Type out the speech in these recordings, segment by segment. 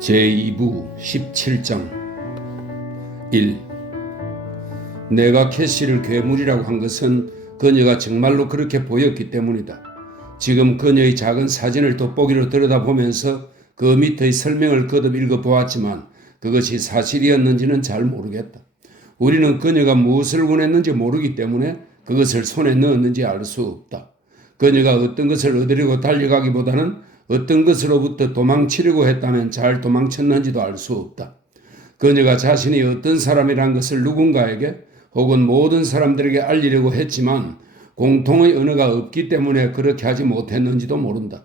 제2부 17장 1. 내가 캐시를 괴물이라고 한 것은 그녀가 정말로 그렇게 보였기 때문이다. 지금 그녀의 작은 사진을 돋보기로 들여다보면서 그 밑의 설명을 거듭 읽어보았지만 그것이 사실이었는지는 잘 모르겠다. 우리는 그녀가 무엇을 원했는지 모르기 때문에 그것을 손에 넣었는지 알 수 없다. 그녀가 어떤 것을 얻으려고 달려가기보다는 어떤 것으로부터 도망치려고 했다면 잘 도망쳤는지도 알 수 없다. 그녀가 자신이 어떤 사람이란 것을 누군가에게 혹은 모든 사람들에게 알리려고 했지만 공통의 언어가 없기 때문에 그렇게 하지 못했는지도 모른다.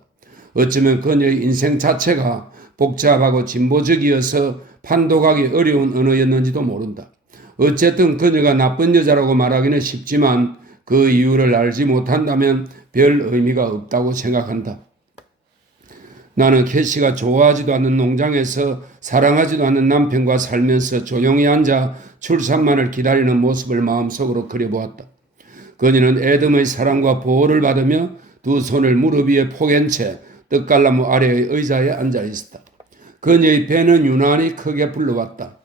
어쩌면 그녀의 인생 자체가 복잡하고 진보적이어서 판독하기 어려운 언어였는지도 모른다. 어쨌든 그녀가 나쁜 여자라고 말하기는 쉽지만 그 이유를 알지 못한다면 별 의미가 없다고 생각한다. 나는 캐시가 좋아하지도 않는 농장에서 사랑하지도 않는 남편과 살면서 조용히 앉아 출산만을 기다리는 모습을 마음속으로 그려보았다. 그녀는 애덤의 사랑과 보호를 받으며 두 손을 무릎 위에 포갠 채 떡갈나무 아래의 의자에 앉아 있었다. 그녀의 배는 유난히 크게 불러왔다.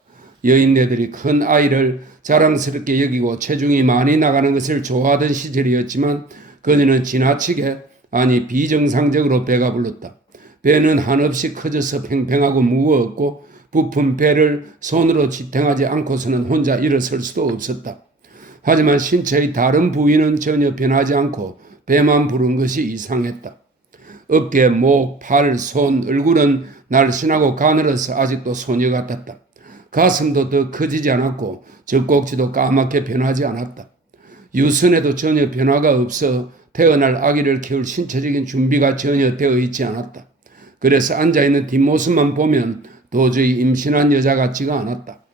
여인네들이 큰 아이를 자랑스럽게 여기고 체중이 많이 나가는 것을 좋아하던 시절이었지만 그녀는 지나치게 아니 비정상적으로 배가 불렀다. 배는 한없이 커져서 팽팽하고 무거웠고 부푼 배를 손으로 지탱하지 않고서는 혼자 일어설 수도 없었다. 하지만 신체의 다른 부위는 전혀 변하지 않고 배만 부른 것이 이상했다. 어깨, 목, 팔, 손, 얼굴은 날씬하고 가늘어서 아직도 소녀 같았다. 가슴도 더 커지지 않았고 젖꼭지도 까맣게 변하지 않았다. 유선에도 전혀 변화가 없어 태어날 아기를 키울 신체적인 준비가 전혀 되어 있지 않았다. 그래서 앉아있는 뒷모습만 보면 도저히 임신한 여자 같지가 않았다.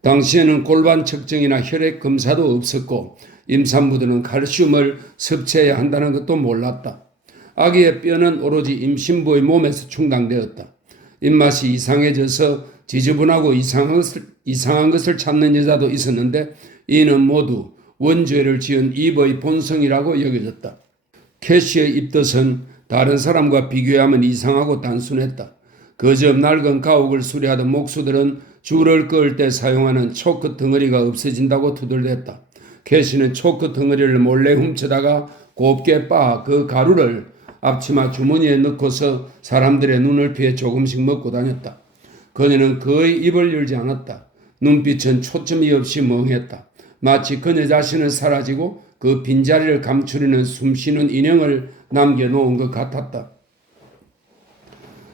당시에는 골반 측정이나 혈액 검사도 없었고 임산부들은 칼슘을 섭취해야 한다는 것도 몰랐다. 아기의 뼈는 오로지 임신부의 몸에서 충당되었다. 입맛이 이상해져서 지저분하고 이상한 것을 찾는 여자도 있었는데 이는 모두 원죄를 지은 이브의 본성이라고 여겨졌다. 캐시의 입덧은 다른 사람과 비교하면 이상하고 단순했다. 그저 낡은 가옥을 수리하던 목수들은 줄을 그을 때 사용하는 초크 덩어리가 없어진다고 투덜댔다. 캐시는 초크 덩어리를 몰래 훔쳐다가 곱게 빻아 그 가루를 앞치마 주머니에 넣고서 사람들의 눈을 피해 조금씩 먹고 다녔다. 그녀는 거의 입을 열지 않았다. 눈빛은 초점이 없이 멍했다. 마치 그녀 자신은 사라지고 그 빈자리를 감추려는 숨쉬는 인형을 남겨놓은 것 같았다.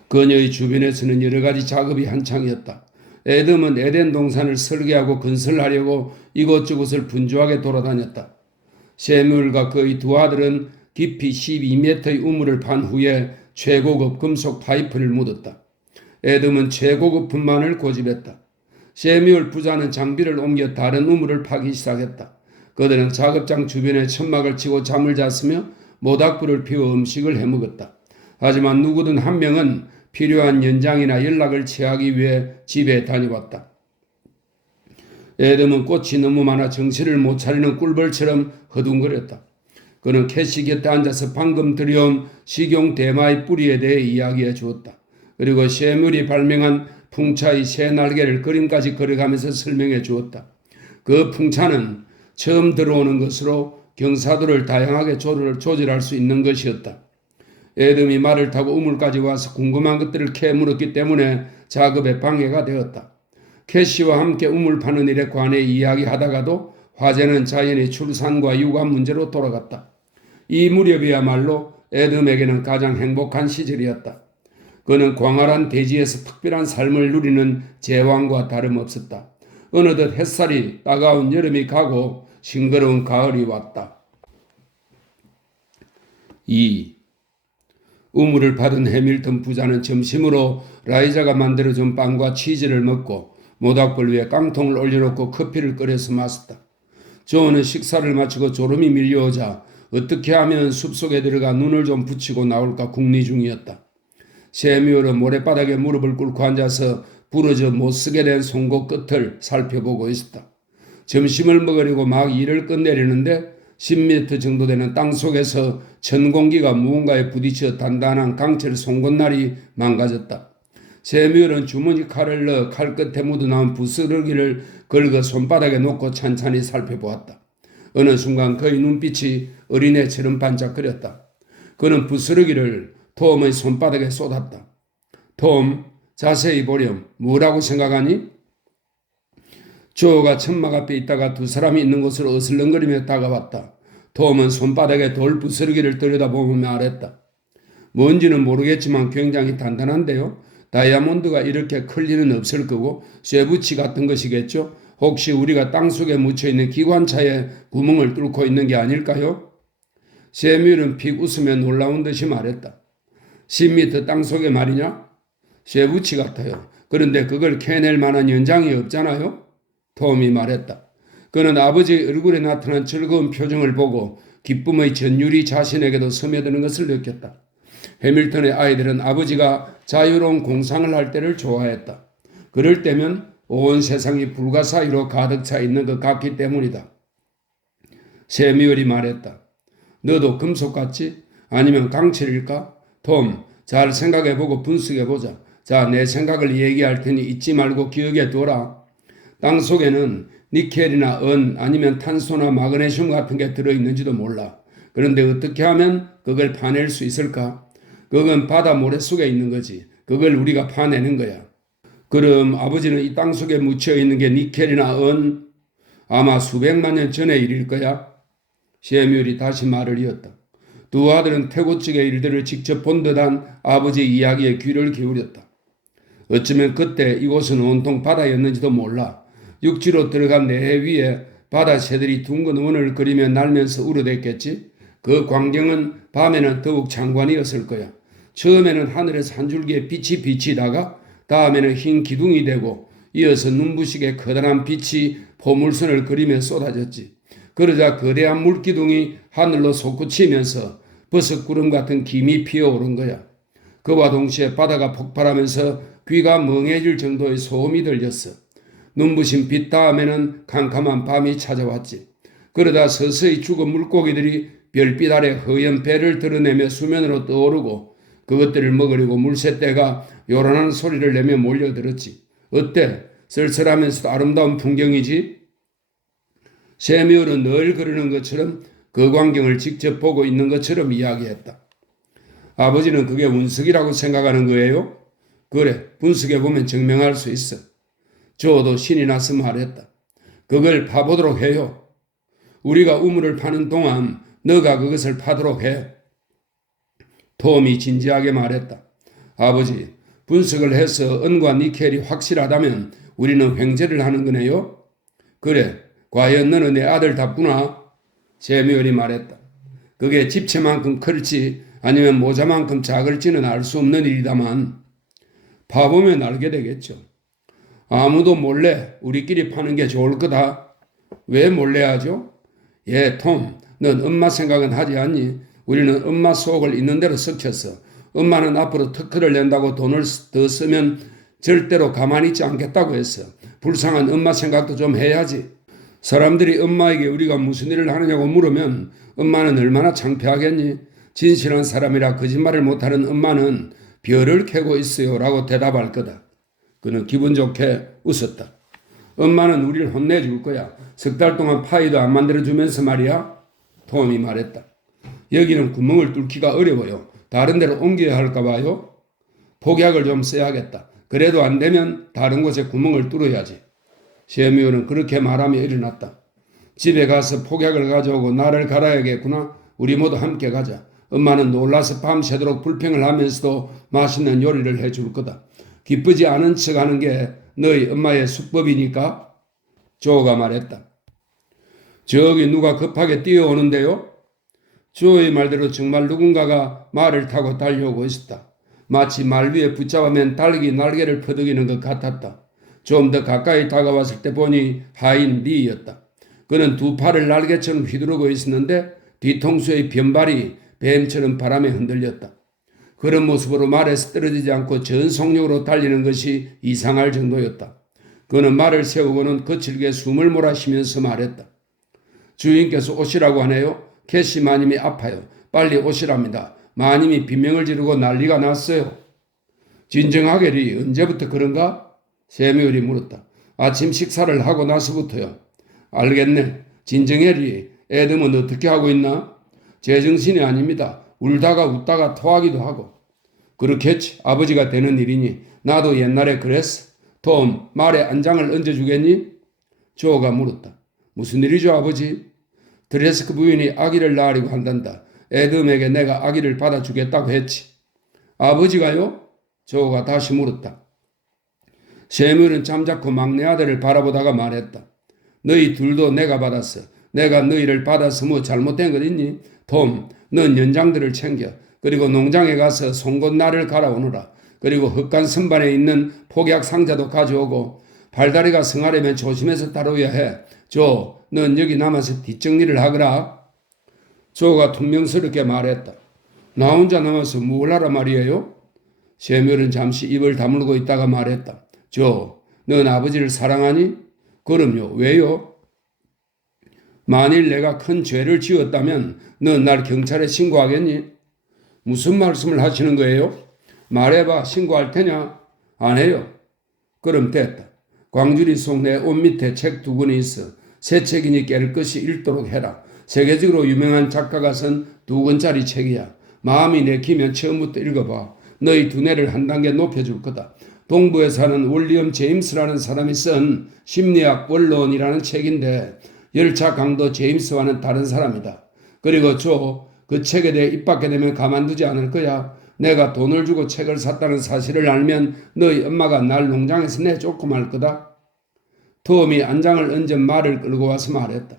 그녀의 주변에서는 여러 가지 작업이 한창이었다. 애덤은 에덴 동산을 설계하고 건설하려고 이곳저곳을 분주하게 돌아다녔다. 세뮤엘과 그의 두 아들은 깊이 12m의 우물을 판 후에 최고급 금속 파이프를 묻었다. 애덤은 최고급 분만을 고집했다. 세뮤엘 부자는 장비를 옮겨 다른 우물을 파기 시작했다. 그들은 작업장 주변에 천막을 치고 잠을 잤으며 모닥불을 피워 음식을 해먹었다. 하지만 누구든 한 명은 필요한 연장이나 연락을 취하기 위해 집에 다녀왔다. 애덤은 꽃이 너무 많아 정신을 못 차리는 꿀벌처럼 허둥거렸다. 그는 캐시 곁에 앉아서 방금 들여온 식용 대마의 뿌리에 대해 이야기해 주었다. 그리고 세뮤엘이 발명한 풍차의 새 날개를 그림까지 그려가면서 설명해 주었다. 그 풍차는 처음 들어오는 것으로 경사도를 다양하게 조절할 수 있는 것이었다. 애덤이 말을 타고 우물까지 와서 궁금한 것들을 캐물었기 때문에 작업에 방해가 되었다. 캐시와 함께 우물 파는 일에 관해 이야기하다가도 화제는 자연의 출산과 육아 문제로 돌아갔다. 이 무렵이야말로 애덤에게는 가장 행복한 시절이었다. 그는 광활한 대지에서 특별한 삶을 누리는 제왕과 다름없었다. 어느덧 햇살이 따가운 여름이 가고 싱그러운 가을이 왔다. 2. 우물을 받은 해밀턴 부자는 점심으로 라이자가 만들어준 빵과 치즈를 먹고 모닥불 위에 깡통을 올려놓고 커피를 끓여서 마셨다. 조언은 식사를 마치고 졸음이 밀려오자 어떻게 하면 숲속에 들어가 눈을 좀 붙이고 나올까 궁리 중이었다. 세뮤엘은 모래바닥에 무릎을 꿇고 앉아서 부러져 못쓰게 된 송곳 끝을 살펴보고 있었다. 점심을 먹으려고 막 일을 끝내려는데 10m 정도 되는 땅속에서 천공기가 무언가에 부딪혀 단단한 강철 송곳날이 망가졌다. 세미엘은 주머니 칼을 넣어 칼 끝에 묻어나온 부스러기를 긁어 손바닥에 놓고 찬찬히 살펴보았다. 어느 순간 그의 눈빛이 어린애처럼 반짝거렸다. 그는 부스러기를 톰의 손바닥에 쏟았다. 톰, 자세히 보렴. 뭐라고 생각하니? 조가 천막 앞에 있다가 두 사람이 있는 곳으로 어슬렁거리며 다가왔다. 톰은 손바닥에 돌 부스러기를 들여다보며 말했다. 뭔지는 모르겠지만 굉장히 단단한데요. 다이아몬드가 이렇게 클 리는 없을 거고 쇠붙이 같은 것이겠죠. 혹시 우리가 땅속에 묻혀있는 기관차에 구멍을 뚫고 있는 게 아닐까요? 세뮤엘은 픽 웃으며 놀라운 듯이 말했다. 10m 땅속에 말이냐? 쇠붙이 같아요. 그런데 그걸 캐낼 만한 연장이 없잖아요? 톰이 말했다. 그는 아버지의 얼굴에 나타난 즐거운 표정을 보고 기쁨의 전율이 자신에게도 스며드는 것을 느꼈다. 해밀턴의 아이들은 아버지가 자유로운 공상을 할 때를 좋아했다. 그럴 때면 온 세상이 불가사의로 가득 차 있는 것 같기 때문이다. 세뮤엘이 말했다. 너도 금속 같지? 아니면 강철일까? 톰, 잘 생각해보고 분석해보자. 자, 내 생각을 얘기할 테니 잊지 말고 기억에 두어라. 땅속에는 니켈이나 은 아니면 탄소나 마그네슘 같은 게 들어있는지도 몰라. 그런데 어떻게 하면 그걸 파낼 수 있을까? 그건 바다 모래 속에 있는 거지. 그걸 우리가 파내는 거야. 그럼 아버지는 이 땅속에 묻혀있는 게 니켈이나 은 아마 수백만 년 전의 일일 거야. 세뮤엘이 다시 말을 이었다. 두 아들은 태고 측의 일들을 직접 본 듯한 아버지 이야기에 귀를 기울였다. 어쩌면 그때 이곳은 온통 바다였는지도 몰라. 육지로 들어간 내해 위에 바다 새들이 둥근 원을 그리며 날면서 우러댔겠지. 그 광경은 밤에는 더욱 장관이었을 거야. 처음에는 하늘에서 한 줄기의 빛이 비치다가 다음에는 흰 기둥이 되고 이어서 눈부시게 커다란 빛이 포물선을 그리며 쏟아졌지. 그러자 거대한 물기둥이 하늘로 솟구치면서 버섯구름 같은 김이 피어오른 거야. 그와 동시에 바다가 폭발하면서 귀가 멍해질 정도의 소음이 들렸어. 눈부신 빛 다음에는 캄캄한 밤이 찾아왔지. 그러다 서서히 죽은 물고기들이 별빛 아래 허연 배를 드러내며 수면으로 떠오르고 그것들을 먹으려고 물새떼가 요란한 소리를 내며 몰려들었지. 어때? 쓸쓸하면서도 아름다운 풍경이지? 세뮤엘은 늘 그러는 것처럼 그 광경을 직접 보고 있는 것처럼 이야기했다. 아버지는 그게 운석이라고 생각하는 거예요? 그래, 분석해보면 증명할 수 있어. 저도 신이 나서 말했다. 그걸 파보도록 해요. 우리가 우물을 파는 동안 너가 그것을 파도록 해. 톰이 진지하게 말했다. 아버지, 분석을 해서 은과 니켈이 확실하다면 우리는 횡재를 하는 거네요? 그래, 과연 너는 내 아들답구나. 세뮤엘이 말했다. 그게 집채만큼 클지 아니면 모자만큼 작을지는 알 수 없는 일이다만 파보면 알게 되겠죠. 아무도 몰래 우리끼리 파는 게 좋을 거다. 왜 몰래 하죠? 예, 톰, 넌 엄마 생각은 하지 않니? 우리는 엄마 속을 있는 대로 썩혔어. 엄마는 앞으로 특허를 낸다고 돈을 더 쓰면 절대로 가만히 있지 않겠다고 했어. 불쌍한 엄마 생각도 좀 해야지. 사람들이 엄마에게 우리가 무슨 일을 하느냐고 물으면 엄마는 얼마나 창피하겠니? 진실한 사람이라 거짓말을 못하는 엄마는 별을 캐고 있어요 라고 대답할 거다. 그는 기분 좋게 웃었다. 엄마는 우리를 혼내줄 거야. 석 달 동안 파이도 안 만들어주면서 말이야. 톰이 말했다. 여기는 구멍을 뚫기가 어려워요. 다른 데로 옮겨야 할까 봐요. 폭약을 좀 써야겠다. 그래도 안 되면 다른 곳에 구멍을 뚫어야지. 세뮤엘은 그렇게 말하며 일어났다. 집에 가서 폭약을 가져오고 나를 갈아야겠구나. 우리 모두 함께 가자. 엄마는 놀라서 밤새도록 불평을 하면서도 맛있는 요리를 해줄 거다. 기쁘지 않은 척하는 게 너희 엄마의 수법이니까. 조가 말했다. 저기 누가 급하게 뛰어오는데요? 조의 말대로 정말 누군가가 말을 타고 달려오고 있었다. 마치 말 위에 붙잡으면 닭이 날개를 퍼득이는 것 같았다. 좀 더 가까이 다가왔을 때 보니 하인 리였다. 그는 두 팔을 날개처럼 휘두르고 있었는데 뒤통수의 변발이 뱀처럼 바람에 흔들렸다. 그런 모습으로 말에서 떨어지지 않고 전속력으로 달리는 것이 이상할 정도였다. 그는 말을 세우고는 거칠게 숨을 몰아쉬면서 말했다. 주인께서 오시라고 하네요. 캐시 마님이 아파요. 빨리 오시랍니다. 마님이 비명을 지르고 난리가 났어요. 진정하게리 언제부터 그런가? 세미엘이 물었다. 아침 식사를 하고 나서부터요. 알겠네. 진정해리 애덤은 어떻게 하고 있나? 제정신이 아닙니다. 울다가 웃다가 토하기도 하고. 그렇겠지. 아버지가 되는 일이니. 나도 옛날에 그랬어. 톰, 말에 안장을 얹어주겠니? 조가 물었다. 무슨 일이죠, 아버지? 드레스크 부인이 아기를 낳으려고 한단다. 애덤에게 내가 아기를 받아주겠다고 했지. 아버지가요? 조가 다시 물었다. 세뮤는 잠자코 막내 아들을 바라보다가 말했다. 너희 둘도 내가 받았어. 내가 너희를 받아서 뭐 잘못된 것 있니? 톰, 넌 연장들을 챙겨. 그리고 농장에 가서 송곳날을 갈아오너라. 그리고 흑간 선반에 있는 폭약 상자도 가져오고 발다리가 성하려면 조심해서 따라오야 해. 조, 넌 여기 남아서 뒷정리를 하거라. 조가 퉁명스럽게 말했다. 나 혼자 남아서 뭘 하라 말이에요? 세뮤는 잠시 입을 다물고 있다가 말했다. 조, 넌 아버지를 사랑하니? 그럼요. 왜요? 만일 내가 큰 죄를 지었다면 넌 날 경찰에 신고하겠니? 무슨 말씀을 하시는 거예요? 말해봐. 신고할 테냐? 안 해요. 그럼 됐다. 광주리 속 내 옷 밑에 책 2권이 있어. 새 책이니 깰 것이 읽도록 해라. 세계적으로 유명한 작가가 쓴 2권짜리 책이야. 마음이 내키면 처음부터 읽어봐. 너희 두뇌를 한 단계 높여줄 거다. 동부에 사는 윌리엄 제임스라는 사람이 쓴 심리학 원론이라는 책인데 열차 강도 제임스와는 다른 사람이다. 그리고 그 책에 대해 입 밖에 내면 가만두지 않을 거야. 내가 돈을 주고 책을 샀다는 사실을 알면 너희 엄마가 날 농장에서 내쫓고 말 거다. 톰이 안장을 얹은 말을 끌고 와서 말했다.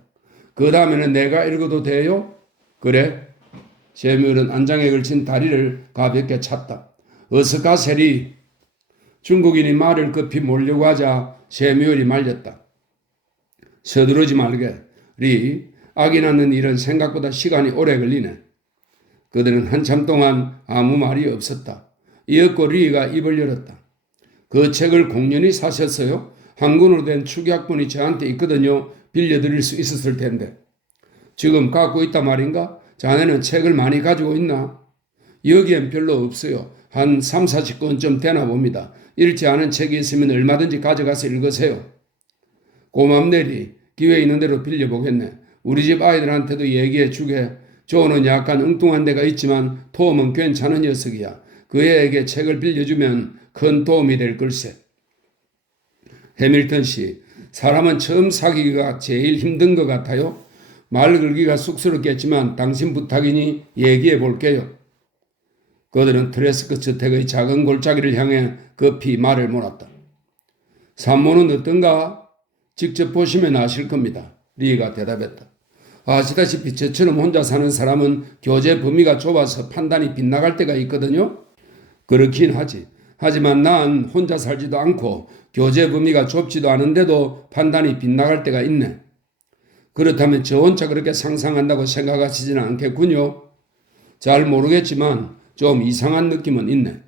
그 다음에는 내가 읽어도 돼요? 그래. 세뮤는 안장에 걸친 다리를 가볍게 찼다. 어서 가, 세리. 중국인이 말을 급히 몰려고 하자 세뮤얼이 말렸다. 서두르지 말게. 리, 아기 낳는 일은 생각보다 시간이 오래 걸리네. 그들은 한참 동안 아무 말이 없었다. 이윽고 리가 입을 열었다. 그 책을 공연히 사셨어요? 한군으로 된 축약본이 저한테 있거든요. 빌려드릴 수 있었을 텐데. 지금 갖고 있단 말인가? 자네는 책을 많이 가지고 있나? 여기엔 별로 없어요. 한 3, 40권쯤 되나 봅니다. 읽지 않은 책이 있으면 얼마든지 가져가서 읽으세요. 고맙네리. 기회 있는 대로 빌려보겠네. 우리 집 아이들한테도 얘기해 주게. 조는 약간 엉뚱한 데가 있지만 톰은 괜찮은 녀석이야. 그 애에게 책을 빌려주면 큰 도움이 될 걸세. 해밀턴 씨, 사람은 처음 사귀기가 제일 힘든 것 같아요. 말 걸기가 쑥스럽겠지만 당신 부탁이니 얘기해 볼게요. 그들은 트레스크 저택의 작은 골짜기를 향해 급히 말을 몰았다. 산모는 어떤가? 직접 보시면 아실 겁니다. 리가 대답했다. 아시다시피 저처럼 혼자 사는 사람은 교제 범위가 좁아서 판단이 빗나갈 때가 있거든요. 그렇긴 하지. 하지만 난 혼자 살지도 않고 교제 범위가 좁지도 않은데도 판단이 빗나갈 때가 있네. 그렇다면 저 혼자 그렇게 상상한다고 생각하시지는 않겠군요. 잘 모르겠지만 좀 이상한 느낌은 있네.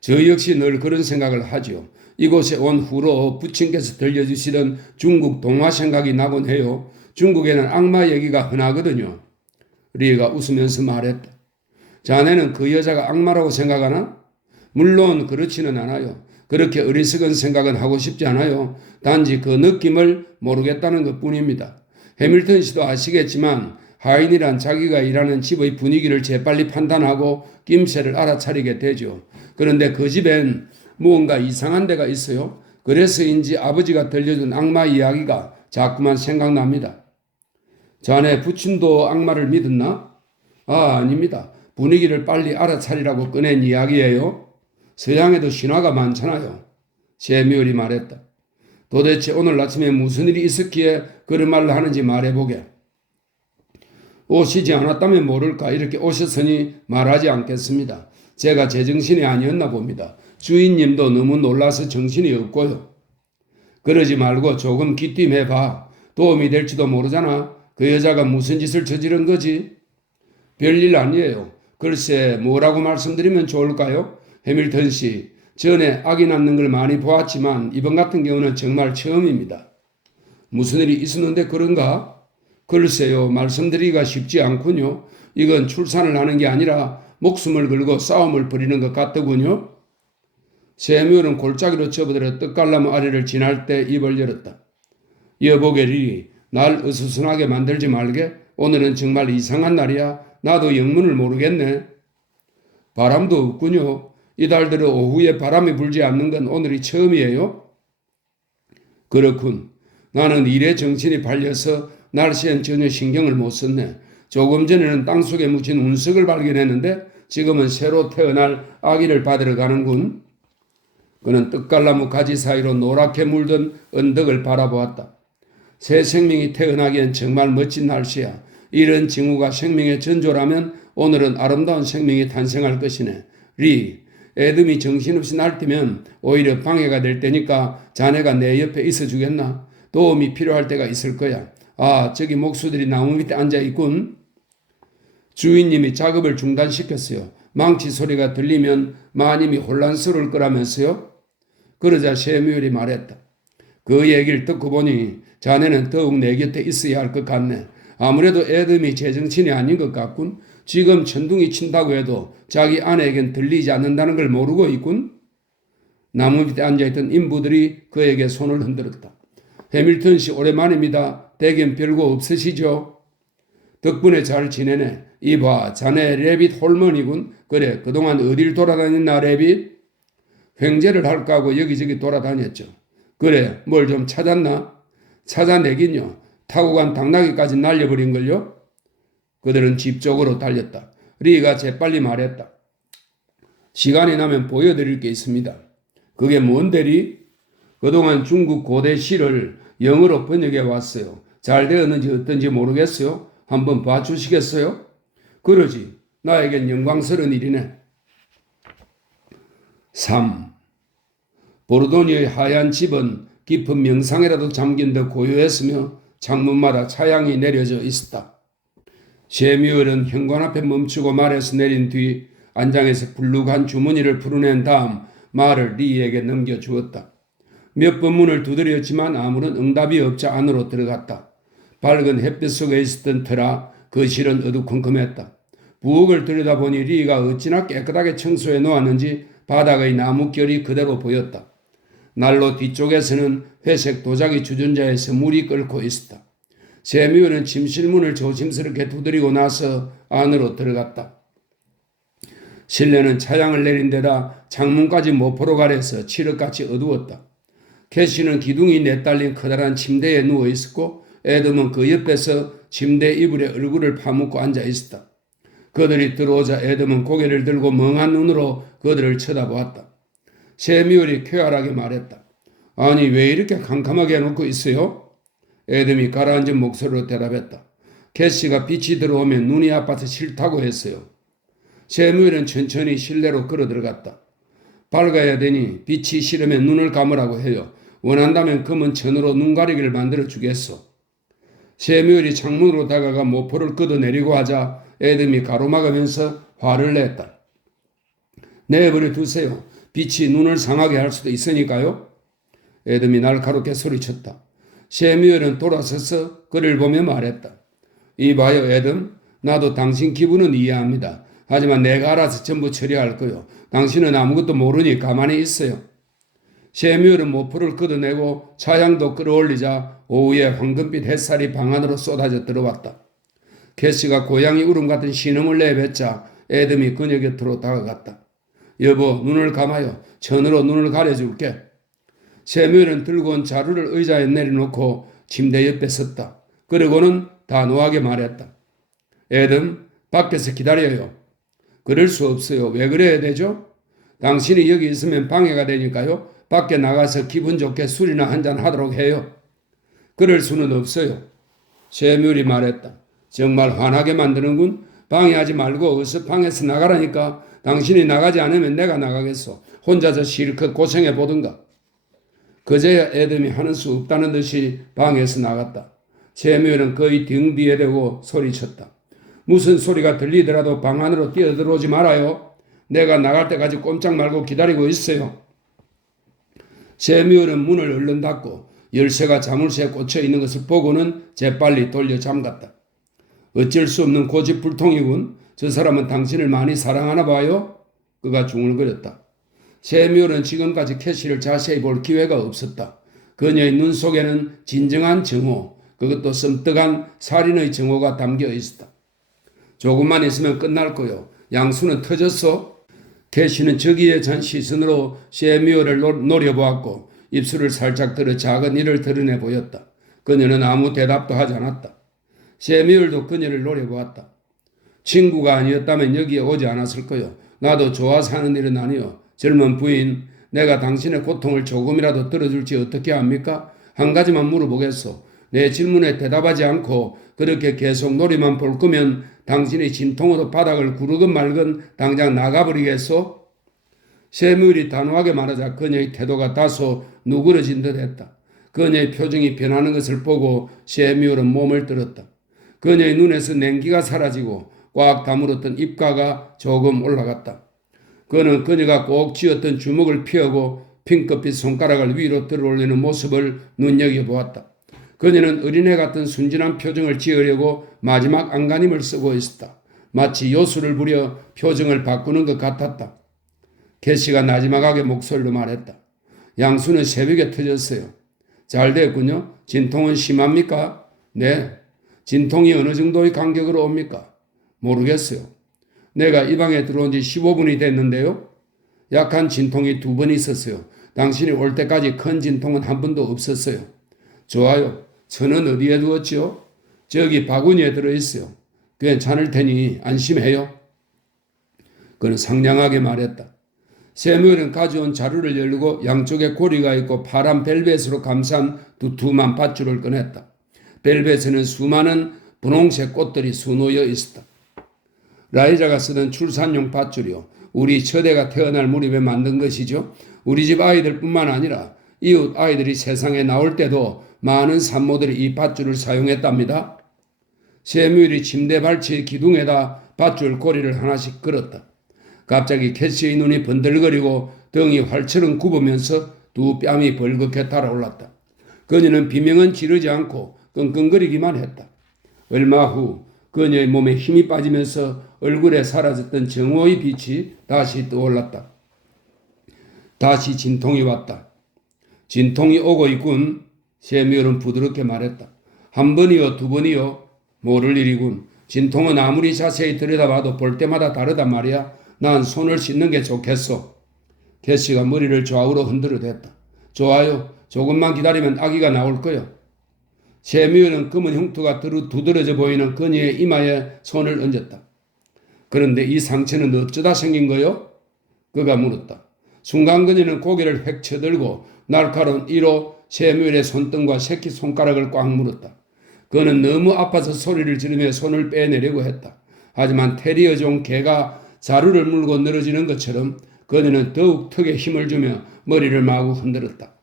저 역시 늘 그런 생각을 하죠. 이곳에 온 후로 부친께서 들려주시던 중국 동화 생각이 나곤 해요. 중국에는 악마 얘기가 흔하거든요. 리가 웃으면서 말했다. 자네는 그 여자가 악마라고 생각하나? 물론 그렇지는 않아요. 그렇게 어리석은 생각은 하고 싶지 않아요. 단지 그 느낌을 모르겠다는 것뿐입니다. 해밀턴 씨도 아시겠지만 하인이란 자기가 일하는 집의 분위기를 재빨리 판단하고 낌새를 알아차리게 되죠. 그런데 그 집엔 무언가 이상한 데가 있어요. 그래서인지 아버지가 들려준 악마 이야기가 자꾸만 생각납니다. 자네 부친도 악마를 믿었나? 아닙니다. 분위기를 빨리 알아차리라고 꺼낸 이야기예요. 서양에도 신화가 많잖아요. 세뮤얼이 말했다. 도대체 오늘 아침에 무슨 일이 있었기에 그런 말을 하는지 말해보게. 오시지 않았다면 모를까 이렇게 오셨으니 말하지 않겠습니다. 제가 제정신이 아니었나 봅니다. 주인님도 너무 놀라서 정신이 없고요. 그러지 말고 조금 귀띔해봐. 도움이 될지도 모르잖아. 그 여자가 무슨 짓을 저지른 거지? 별일 아니에요. 글쎄 뭐라고 말씀드리면 좋을까요? 해밀턴 씨, 전에 아기 낳는 걸 많이 보았지만 이번 같은 경우는 정말 처음입니다. 무슨 일이 있었는데 그런가? 글쎄요, 말씀드리기가 쉽지 않군요. 이건 출산을 하는 게 아니라 목숨을 걸고 싸움을 벌이는 것 같더군요. 세뮤엘은 골짜기로 접어들어 떡갈나무 아래를 지날 때 입을 열었다. 여보게 리리, 날 어수선하게 만들지 말게. 오늘은 정말 이상한 날이야. 나도 영문을 모르겠네. 바람도 없군요. 이달 들어 오후에 바람이 불지 않는 건 오늘이 처음이에요. 그렇군. 나는 일에 정신이 팔려서 날씨엔 전혀 신경을 못 썼네. 조금 전에는 땅속에 묻힌 운석을 발견했는데 지금은 새로 태어날 아기를 받으러 가는군. 그는 떡갈나무 가지 사이로 노랗게 물든 언덕을 바라보았다. 새 생명이 태어나기엔 정말 멋진 날씨야. 이런 징후가 생명의 전조라면 오늘은 아름다운 생명이 탄생할 것이네. 리, 애덤이 정신없이 날뛰면 오히려 방해가 될 테니까 자네가 내 옆에 있어 주겠나? 도움이 필요할 때가 있을 거야. 아, 저기 목수들이 나무 밑에 앉아 있군. 주인님이 작업을 중단시켰어요. 망치 소리가 들리면 마님이 혼란스러울 거라면서요? 그러자 세뮤엘이 말했다. 그 얘기를 듣고 보니 자네는 더욱 내 곁에 있어야 할 것 같네. 아무래도 애덤이 제정신이 아닌 것 같군. 지금 천둥이 친다고 해도 자기 아내에겐 들리지 않는다는 걸 모르고 있군. 나무 밑에 앉아있던 인부들이 그에게 손을 흔들었다. 해밀턴 씨 오랜만입니다. 댁엔 별거 없으시죠? 덕분에 잘 지내네. 이봐, 자네 레빗 홀먼이군. 그래, 그동안 어딜 돌아다녔나 레빗? 횡재를 할까 하고 여기저기 돌아다녔죠. 그래, 뭘 좀 찾았나? 찾아내긴요. 타고 간 당나귀까지 날려버린걸요? 그들은 집 쪽으로 달렸다. 리가 재빨리 말했다. 시간이 나면 보여드릴 게 있습니다. 그게 뭔데 리? 그동안 중국 고대 시를 영어로 번역해 왔어요. 잘 되었는지 어떤지 모르겠어요. 한번 봐주시겠어요? 그러지. 나에겐 영광스러운 일이네. 3. 보르도니의 하얀 집은 깊은 명상에라도 잠긴 듯 고요했으며 창문마다 차양이 내려져 있었다. 세뮤엘은 현관 앞에 멈추고 말에서 내린 뒤 안장에서 불룩한 주머니를 풀어낸 다음 말을 리에게 넘겨주었다. 몇 번 문을 두드렸지만 아무런 응답이 없자 안으로 들어갔다. 밝은 햇빛 속에 있었던 터라 거실은 어두컴컴했다. 부엌을 들여다보니 리가 어찌나 깨끗하게 청소해 놓았는지 바닥의 나뭇결이 그대로 보였다. 난로 뒤쪽에서는 회색 도자기 주전자에서 물이 끓고 있었다. 세뮤엘은 침실문을 조심스럽게 두드리고 나서 안으로 들어갔다. 실내는 차양을 내린 데다 창문까지 모포로 가려서 칠흑같이 어두웠다. 캐시는 기둥이 내달린 커다란 침대에 누워 있었고 애덤은 그 옆에서 침대 이불에 얼굴을 파묻고 앉아 있었다. 그들이 들어오자 애덤은 고개를 들고 멍한 눈으로 그들을 쳐다보았다. 세뮤엘이 쾌활하게 말했다. 아니 왜 이렇게 캄캄하게 해놓고 있어요? 애덤이 가라앉은 목소리로 대답했다. 캐시가 빛이 들어오면 눈이 아파서 싫다고 했어요. 세뮤엘은 천천히 실내로 걸어 들어갔다. 밝아야 되니 빛이 싫으면 눈을 감으라고 해요. 원한다면 검은 천으로 눈 가리기를 만들어 주겠소. 세뮤엘이 창문으로 다가가 모포를 걷어내리고 하자 애덤이 가로막으면서 화를 냈다. 내버려 두세요. 빛이 눈을 상하게 할 수도 있으니까요. 애덤이 날카롭게 소리쳤다. 세뮤엘은 돌아서서 그를 보며 말했다. 이봐요 애덤, 나도 당신 기분은 이해합니다. 하지만 내가 알아서 전부 처리할 거요. 당신은 아무것도 모르니 가만히 있어요. 세뮤엘은 모포를 걷어내고 차양도 끌어올리자 오후에 황금빛 햇살이 방 안으로 쏟아져 들어왔다. 캐시가 고양이 울음 같은 신음을 내뱉자 애덤이 그녀 곁으로 다가갔다. 여보, 눈을 감아요. 천으로 눈을 가려줄게. 세뮤엘은 들고 온 자루를 의자에 내려놓고 침대 옆에 섰다. 그리고는 단호하게 말했다. 애덤, 밖에서 기다려요. 그럴 수 없어요. 왜 그래야 되죠? 당신이 여기 있으면 방해가 되니까요. 밖에 나가서 기분 좋게 술이나 한잔 하도록 해요. 그럴 수는 없어요. 세뮤엘이 말했다. 정말 화나게 만드는군. 방해하지 말고 어서 방에서 나가라니까. 당신이 나가지 않으면 내가 나가겠소. 혼자서 실컷 고생해 보든가. 그제야 애덤이 하는 수 없다는 듯이 방에서 나갔다. 세뮤엘은 그의 등 뒤에 대고 소리쳤다. 무슨 소리가 들리더라도 방 안으로 뛰어들어오지 말아요. 내가 나갈 때까지 꼼짝 말고 기다리고 있어요. 세뮤엘은 문을 얼른 닫고 열쇠가 자물쇠에 꽂혀 있는 것을 보고는 재빨리 돌려 잠갔다. 어쩔 수 없는 고집불통이군. 저 사람은 당신을 많이 사랑하나 봐요? 그가 중얼거렸다. 세뮤얼은 지금까지 캐시를 자세히 볼 기회가 없었다. 그녀의 눈 속에는 진정한 정오, 그것도 섬뜩한 살인의 정오가 담겨 있었다. 조금만 있으면 끝날 거요. 양수는 터졌어? 캐시는 저기에 잔 시선으로 세뮤얼을 노려보았고 입술을 살짝 들어 작은 이를 드러내 보였다. 그녀는 아무 대답도 하지 않았다. 세뮤얼도 그녀를 노려보았다. 친구가 아니었다면 여기에 오지 않았을 거요. 나도 좋아서 하는 일은 아니요. 젊은 부인, 내가 당신의 고통을 조금이라도 들어줄지 어떻게 합니까? 한 가지만 물어보겠소. 내 질문에 대답하지 않고 그렇게 계속 놀이만 볼 거면 당신이 진통으로 바닥을 구르건 말건 당장 나가버리겠소? 세뮤얼이 단호하게 말하자 그녀의 태도가 다소 누그러진 듯 했다. 그녀의 표정이 변하는 것을 보고 세뮤얼은 몸을 들었다. 그녀의 눈에서 냉기가 사라지고 꽉 다물었던 입가가 조금 올라갔다. 그는 그녀가 꼭 쥐었던 주먹을 펴고 핑크빛 손가락을 위로 들어올리는 모습을 눈여겨보았다. 그녀는 어린애 같은 순진한 표정을 지으려고 마지막 안간힘을 쓰고 있었다. 마치 요술을 부려 표정을 바꾸는 것 같았다. 캐시가 나지막하게 목소리로 말했다. 양수는 새벽에 터졌어요. 잘 됐군요. 진통은 심합니까? 네. 진통이 어느 정도의 간격으로 옵니까? 모르겠어요. 내가 이 방에 들어온 지 15분이 됐는데요. 약한 진통이 2번 있었어요. 당신이 올 때까지 큰 진통은 한 번도 없었어요. 좋아요. 저는 어디에 두었지요? 저기 바구니에 들어있어요. 괜찮을 테니 안심해요. 그는 상냥하게 말했다. 세뮤얼은 가져온 자루를 열고 양쪽에 고리가 있고 파란 벨벳으로 감싼 두툼한 밧줄을 꺼냈다. 벨벳에는 수많은 분홍색 꽃들이 수놓여 있었다. 라이자가 쓰던 출산용 밧줄이요. 우리 처대가 태어날 무렵에 만든 것이죠. 우리 집 아이들뿐만 아니라 이웃 아이들이 세상에 나올 때도 많은 산모들이 이 밧줄을 사용했답니다. 세뮤얼이 침대 발치의 기둥에다 밧줄 고리를 하나씩 걸었다. 갑자기 캐시의 눈이 번들거리고 등이 활처럼 굽으면서 두 뺨이 벌겋게 달아올랐다. 그녀는 비명은 지르지 않고 끙끙거리기만 했다. 얼마 후 그녀의 몸에 힘이 빠지면서 얼굴에 사라졌던 정오의 빛이 다시 떠올랐다. 다시 진통이 왔다. 진통이 오고 있군. 세뮤얼은 부드럽게 말했다. 한 번이요, 2번이요. 모를 일이군. 진통은 아무리 자세히 들여다봐도 볼 때마다 다르단 말이야. 난 손을 씻는 게 좋겠어. 캐시가 머리를 좌우로 흔들어댔다. 좋아요. 조금만 기다리면 아기가 나올 거요. 세뮤얼은 검은 흉터가 두드러져 보이는 그녀의 이마에 손을 얹었다. 그런데 이 상처는 어쩌다 생긴 거요? 그가 물었다. 순간 그녀는 고개를 획 쳐들고 날카로운 이로 세뮤얼의 손등과 새끼손가락을 꽉 물었다. 그는 너무 아파서 소리를 지르며 손을 빼내려고 했다. 하지만 테리어종 개가 자루를 물고 늘어지는 것처럼 그녀는 더욱 턱에 힘을 주며 머리를 마구 흔들었다.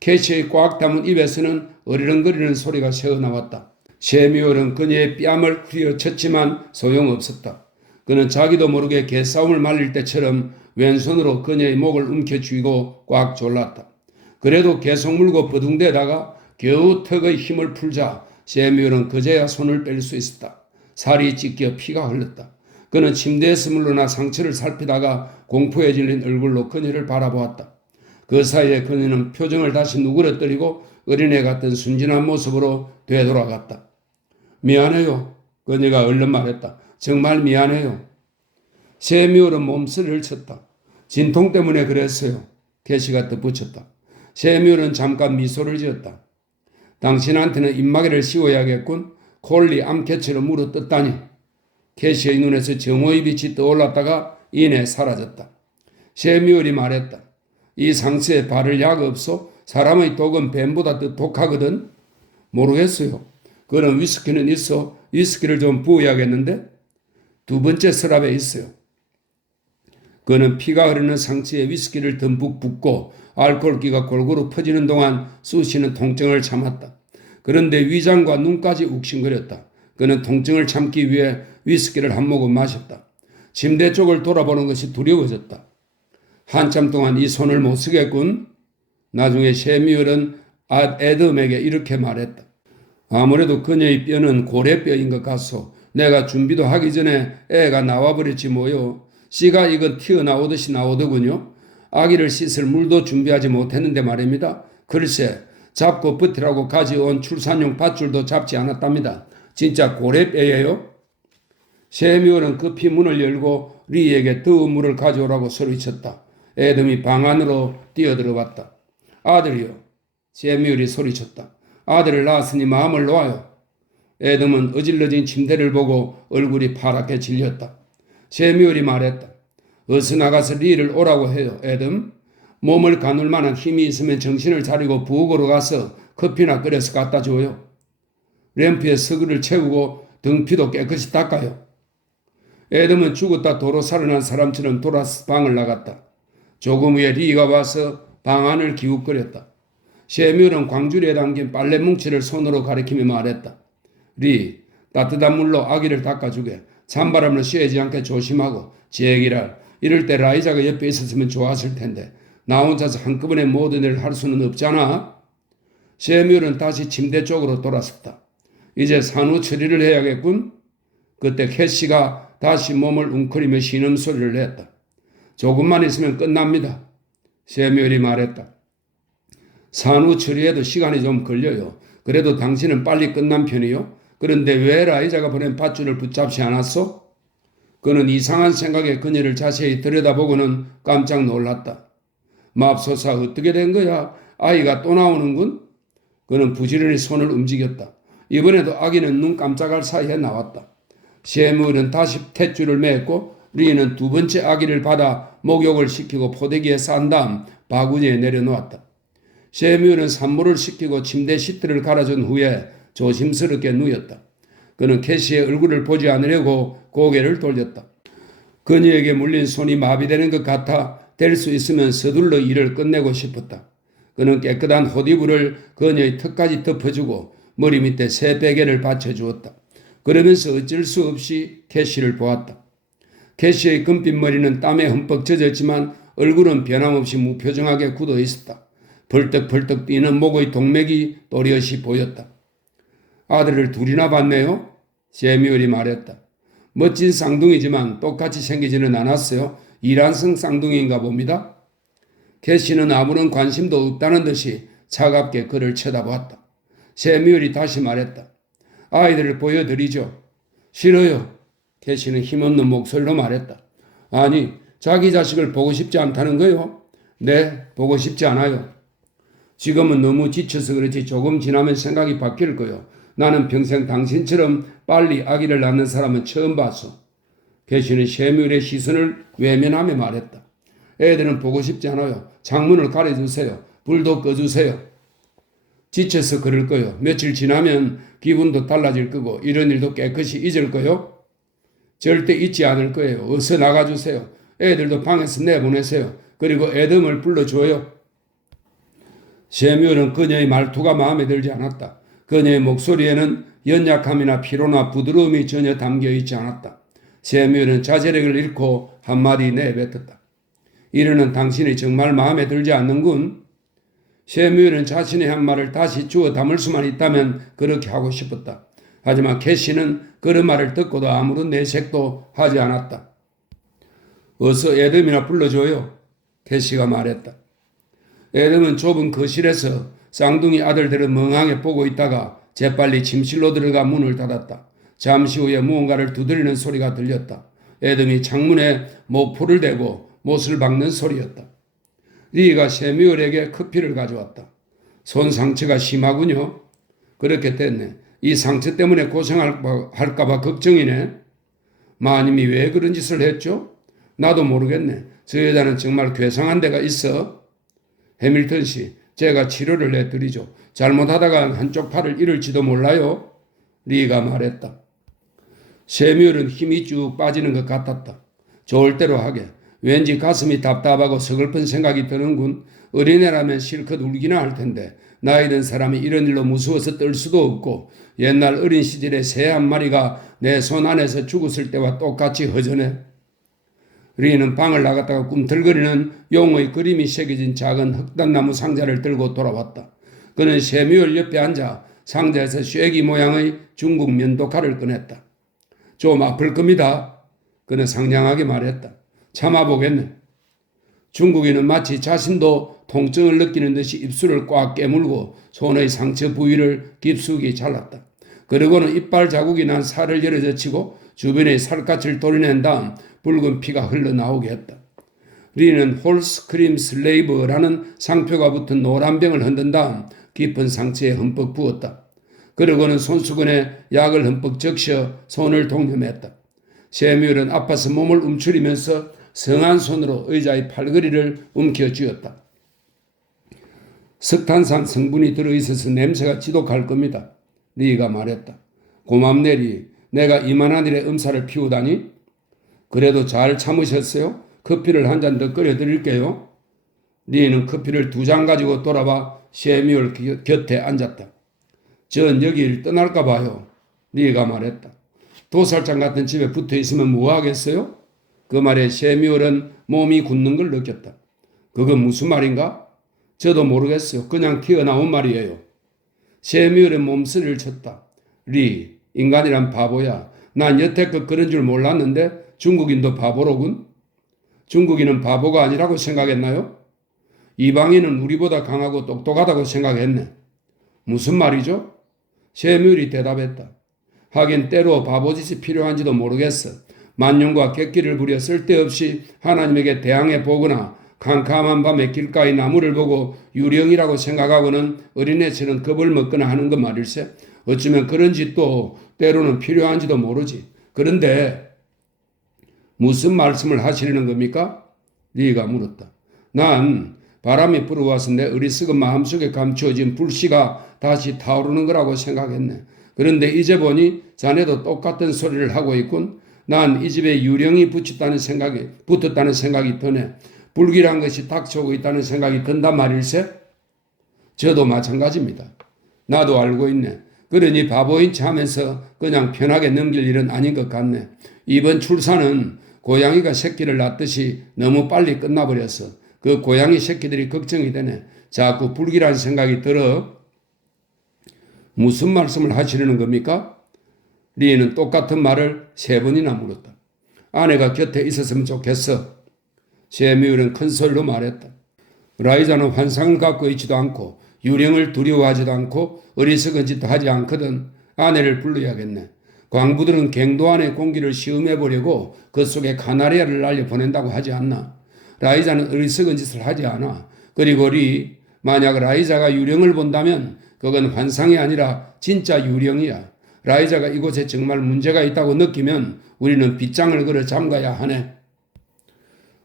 캐시의 꽉 담은 입에서는 어리렁거리는 소리가 새어나왔다. 세뮤얼은 그녀의 뺨을 후려쳤지만 소용없었다. 그는 자기도 모르게 개싸움을 말릴 때처럼 왼손으로 그녀의 목을 움켜쥐고 꽉 졸랐다. 그래도 계속 물고 버둥대다가 겨우 턱의 힘을 풀자 세뮤얼은 그제야 손을 뺄 수 있었다. 살이 찢겨 피가 흘렀다. 그는 침대에서 물러나 상처를 살피다가 공포에 질린 얼굴로 그녀를 바라보았다. 그 사이에 그녀는 표정을 다시 누그러뜨리고 어린애 같은 순진한 모습으로 되돌아갔다. 미안해요. 그녀가 얼른 말했다. 정말 미안해요. 세뮤얼은 몸서리를 쳤다. 진통 때문에 그랬어요. 캐시가 덧붙였다. 세뮤얼은 잠깐 미소를 지었다. 당신한테는 입마개를 씌워야겠군. 콜리 암캐처럼 물어뜯다니. 캐시의 눈에서 정오의 빛이 떠올랐다가 이내 사라졌다. 세뮤얼이 말했다. 이 상처에 바를 약 없소? 사람의 독은 뱀보다 더 독하거든? 모르겠어요. 그런 위스키는 있어. 위스키를 좀 부어야겠는데? 2번째 서랍에 있어요. 그는 피가 흐르는 상처에 위스키를 듬뿍 붓고 알코올기가 골고루 퍼지는 동안 쑤시는 통증을 참았다. 그런데 위장과 눈까지 욱신거렸다. 그는 통증을 참기 위해 위스키를 한 모금 마셨다. 침대 쪽을 돌아보는 것이 두려워졌다. 한참 동안 이 손을 못 쓰겠군. 나중에 세뮤얼은 애덤에게 이렇게 말했다. 아무래도 그녀의 뼈는 고래뼈인 것 같소. 내가 준비도 하기 전에 애가 나와버렸지 뭐요. 씨가 이건 튀어나오듯이 나오더군요. 아기를 씻을 물도 준비하지 못했는데 말입니다. 글쎄 잡고 버티라고 가져온 출산용 밧줄도 잡지 않았답니다. 진짜 고래빼예요? 세미얼은 급히 문을 열고 리에게 더운 물을 가져오라고 소리쳤다. 애덤이 방 안으로 뛰어들어왔다. 아들이요. 세미얼이 소리쳤다. 아들을 낳았으니 마음을 놓아요. 애덤은 어질러진 침대를 보고 얼굴이 파랗게 질렸다. 세미얼이 말했다. 어서 나가서 리를 오라고 해요. 애덤. 몸을 가눌 만한 힘이 있으면 정신을 차리고 부엌으로 가서 커피나 끓여서 갖다 줘요. 램프에 서글을 채우고 등피도 깨끗이 닦아요. 애덤은 죽었다 도로 살아난 사람처럼 돌아서 방을 나갔다. 조금 후에 리가 와서 방 안을 기웃거렸다. 세미얼은 광주리에 담긴 빨래 뭉치를 손으로 가리키며 말했다. 리, 따뜻한 물로 아기를 닦아주게. 찬바람을 쐬지 않게 조심하고 제기랄. 이럴 때 라이자가 옆에 있었으면 좋았을 텐데 나 혼자서 한꺼번에 모든 일을 할 수는 없잖아. 세미얼은 다시 침대 쪽으로 돌아섰다. 이제 산후 처리를 해야겠군. 그때 캐시가 다시 몸을 웅크리며 신음소리를 냈다. 조금만 있으면 끝납니다. 세미얼이 말했다. 산후 처리에도 시간이 좀 걸려요. 그래도 당신은 빨리 끝난 편이요. 그런데 왜 라이자가 보낸 밧줄을 붙잡지 않았소? 그는 이상한 생각에 그녀를 자세히 들여다보고는 깜짝 놀랐다. 맙소사 어떻게 된 거야? 아이가 또 나오는군? 그는 부지런히 손을 움직였다. 이번에도 아기는 눈 깜짝할 사이에 나왔다. 세미얼은 다시 탯줄을 맸고 리는 두 번째 아기를 받아 목욕을 시키고 포대기에 싼 다음 바구니에 내려놓았다. 세미얼은 산모를 시키고 침대 시트를 갈아준 후에 조심스럽게 누웠다. 그는 캐시의 얼굴을 보지 않으려고 고개를 돌렸다. 그녀에게 물린 손이 마비되는 것 같아 될 수 있으면 서둘러 일을 끝내고 싶었다. 그는 깨끗한 호디부를 그녀의 턱까지 덮어주고 머리 밑에 새 베개를 받쳐주었다. 그러면서 어쩔 수 없이 캐시를 보았다. 캐시의 금빛 머리는 땀에 흠뻑 젖었지만 얼굴은 변함없이 무표정하게 굳어 있었다. 벌떡벌떡 뛰는 목의 동맥이 또렷이 보였다. 아들을 둘이나 봤네요. 세미얼이 말했다. 멋진 쌍둥이지만 똑같이 생기지는 않았어요. 이란성 쌍둥이인가 봅니다. 캐시는 아무런 관심도 없다는 듯이 차갑게 그를 쳐다보았다. 세미얼이 다시 말했다. 아이들을 보여드리죠. 싫어요. 캐시는 힘없는 목소리로 말했다. 아니, 자기 자식을 보고 싶지 않다는 거요? 네, 보고 싶지 않아요. 지금은 너무 지쳐서 그렇지 조금 지나면 생각이 바뀔 거요. 나는 평생 당신처럼 빨리 아기를 낳는 사람은 처음 봤어. 캐시는 세미얼의 시선을 외면하며 말했다. 애들은 보고 싶지 않아요. 창문을 가려주세요. 불도 꺼주세요. 지쳐서 그럴 거요. 며칠 지나면 기분도 달라질 거고 이런 일도 깨끗이 잊을 거요. 절대 잊지 않을 거예요. 어서 나가주세요. 애들도 방에서 내보내세요. 그리고 애덤을 불러줘요. 세미얼은 그녀의 말투가 마음에 들지 않았다. 그녀의 목소리에는 연약함이나 피로나 부드러움이 전혀 담겨 있지 않았다. 세미얼은 자제력을 잃고 한마디 내뱉었다. 이르는 당신이 정말 마음에 들지 않는군. 세미얼은 자신의 한 말을 다시 주워 담을 수만 있다면 그렇게 하고 싶었다. 하지만 캐시는 그런 말을 듣고도 아무런 내색도 하지 않았다. 어서 애덤이나 불러줘요. 캐시가 말했다. 애덤은 좁은 거실에서 쌍둥이 아들들을 멍하게 보고 있다가 재빨리 침실로 들어가 문을 닫았다. 잠시 후에 무언가를 두드리는 소리가 들렸다. 애덤이 창문에 모포를 대고 못을 박는 소리였다. 리가 세미얼에게 커피를 가져왔다. 손 상처가 심하군요. 그렇게 됐네. 이 상처 때문에 고생할까봐 걱정이네. 마님이 왜 그런 짓을 했죠? 나도 모르겠네. 저 여자는 정말 괴상한 데가 있어. 해밀턴 씨, 제가 치료를 해드리죠. 잘못하다가 한쪽 팔을 잃을지도 몰라요. 리가 말했다. 세미얼은 힘이 쭉 빠지는 것 같았다. 좋을 대로 하게. 왠지 가슴이 답답하고 서글픈 생각이 드는군. 어린애라면 실컷 울기나 할 텐데 나이 든 사람이 이런 일로 무서워서 떨 수도 없고 옛날 어린 시절에 새 한 마리가 내 손 안에서 죽었을 때와 똑같이 허전해. 리는 방을 나갔다가 꿈틀거리는 용의 그림이 새겨진 작은 흑단나무 상자를 들고 돌아왔다. 그는 세미얼 옆에 앉아 상자에서 쇠기 모양의 중국 면도칼을 꺼냈다. 좀 아플 겁니다. 그는 상냥하게 말했다. 참아보겠네. 중국인은 마치 자신도 통증을 느끼는 듯이 입술을 꽉 깨물고 손의 상처 부위를 깊숙이 잘랐다. 그러고는 이빨 자국이 난 살을 열어젖히고 주변의 살갗을 도려낸 다음 붉은 피가 흘러나오게 했다. 리는 홀스 크림 슬레이브라는 상표가 붙은 노란 병을 흔든 다음 깊은 상처에 흠뻑 부었다. 그러고는 손수건에 약을 흠뻑 적셔 손을 동염했다. 세뮤얼은 아파서 몸을 움츠리면서 성한 손으로 의자의 팔걸이를 움켜쥐었다. 석탄산 성분이 들어있어서 냄새가 지독할 겁니다. 리가 말했다. 고맙네 리. 내가 이만한 일에 음사를 피우다니? 그래도 잘 참으셨어요? 커피를 한 잔 더 끓여드릴게요. 리는 커피를 2잔 가지고 돌아와 세뮤얼 곁에 앉았다. 전 여길 떠날까 봐요. 리가 말했다. 도살장 같은 집에 붙어 있으면 뭐 하겠어요? 그 말에 세뮤얼은 몸이 굳는 걸 느꼈다. 그건 무슨 말인가? 저도 모르겠어요. 그냥 튀어나온 말이에요. 세뮤얼의 몸서리를 쳤다. 리, 인간이란 바보야. 난 여태껏 그런 줄 몰랐는데 중국인도 바보로군. 중국인은 바보가 아니라고 생각했나요? 이방인은 우리보다 강하고 똑똑하다고 생각했네. 무슨 말이죠? 세뮤얼이 대답했다. 하긴 때로 바보짓이 필요한지도 모르겠어. 만용과 객기를 부려 쓸데없이 하나님에게 대항해 보거나 캄캄한 밤에 길가의 나무를 보고 유령이라고 생각하고는 어린애처럼 겁을 먹거나 하는 것 말일세. 어쩌면 그런 짓도 때로는 필요한지도 모르지. 그런데 무슨 말씀을 하시려는 겁니까? 리가 물었다. 난 바람이 불어와서 내 어리석은 마음속에 감추어진 불씨가 다시 타오르는 거라고 생각했네. 그런데 이제 보니 자네도 똑같은 소리를 하고 있군. 난 이 집에 유령이 붙었다는 생각이 드네. 불길한 것이 닥쳐오고 있다는 생각이 든단 말일세? 저도 마찬가지입니다. 나도 알고 있네. 그러니 바보인 체 하면서 그냥 편하게 넘길 일은 아닌 것 같네. 이번 출산은 고양이가 새끼를 낳듯이 너무 빨리 끝나버렸어. 그 고양이 새끼들이 걱정이 되네. 자꾸 불길한 생각이 들어. 무슨 말씀을 하시려는 겁니까? 리는 똑같은 말을 3번이나 물었다. 아내가 곁에 있었으면 좋겠어. 세뮤얼은 큰 소리로 말했다. 라이자는 환상을 갖고 있지도 않고 유령을 두려워하지도 않고 어리석은 짓도 하지 않거든. 아내를 불러야겠네. 광부들은 갱도 안의 공기를 시음해보려고 그 속에 카나리아를 날려보낸다고 하지 않나. 라이자는 어리석은 짓을 하지 않아. 그리고 리, 만약 라이자가 유령을 본다면 그건 환상이 아니라 진짜 유령이야. 라이자가 이곳에 정말 문제가 있다고 느끼면 우리는 빗장을 걸어 잠가야 하네.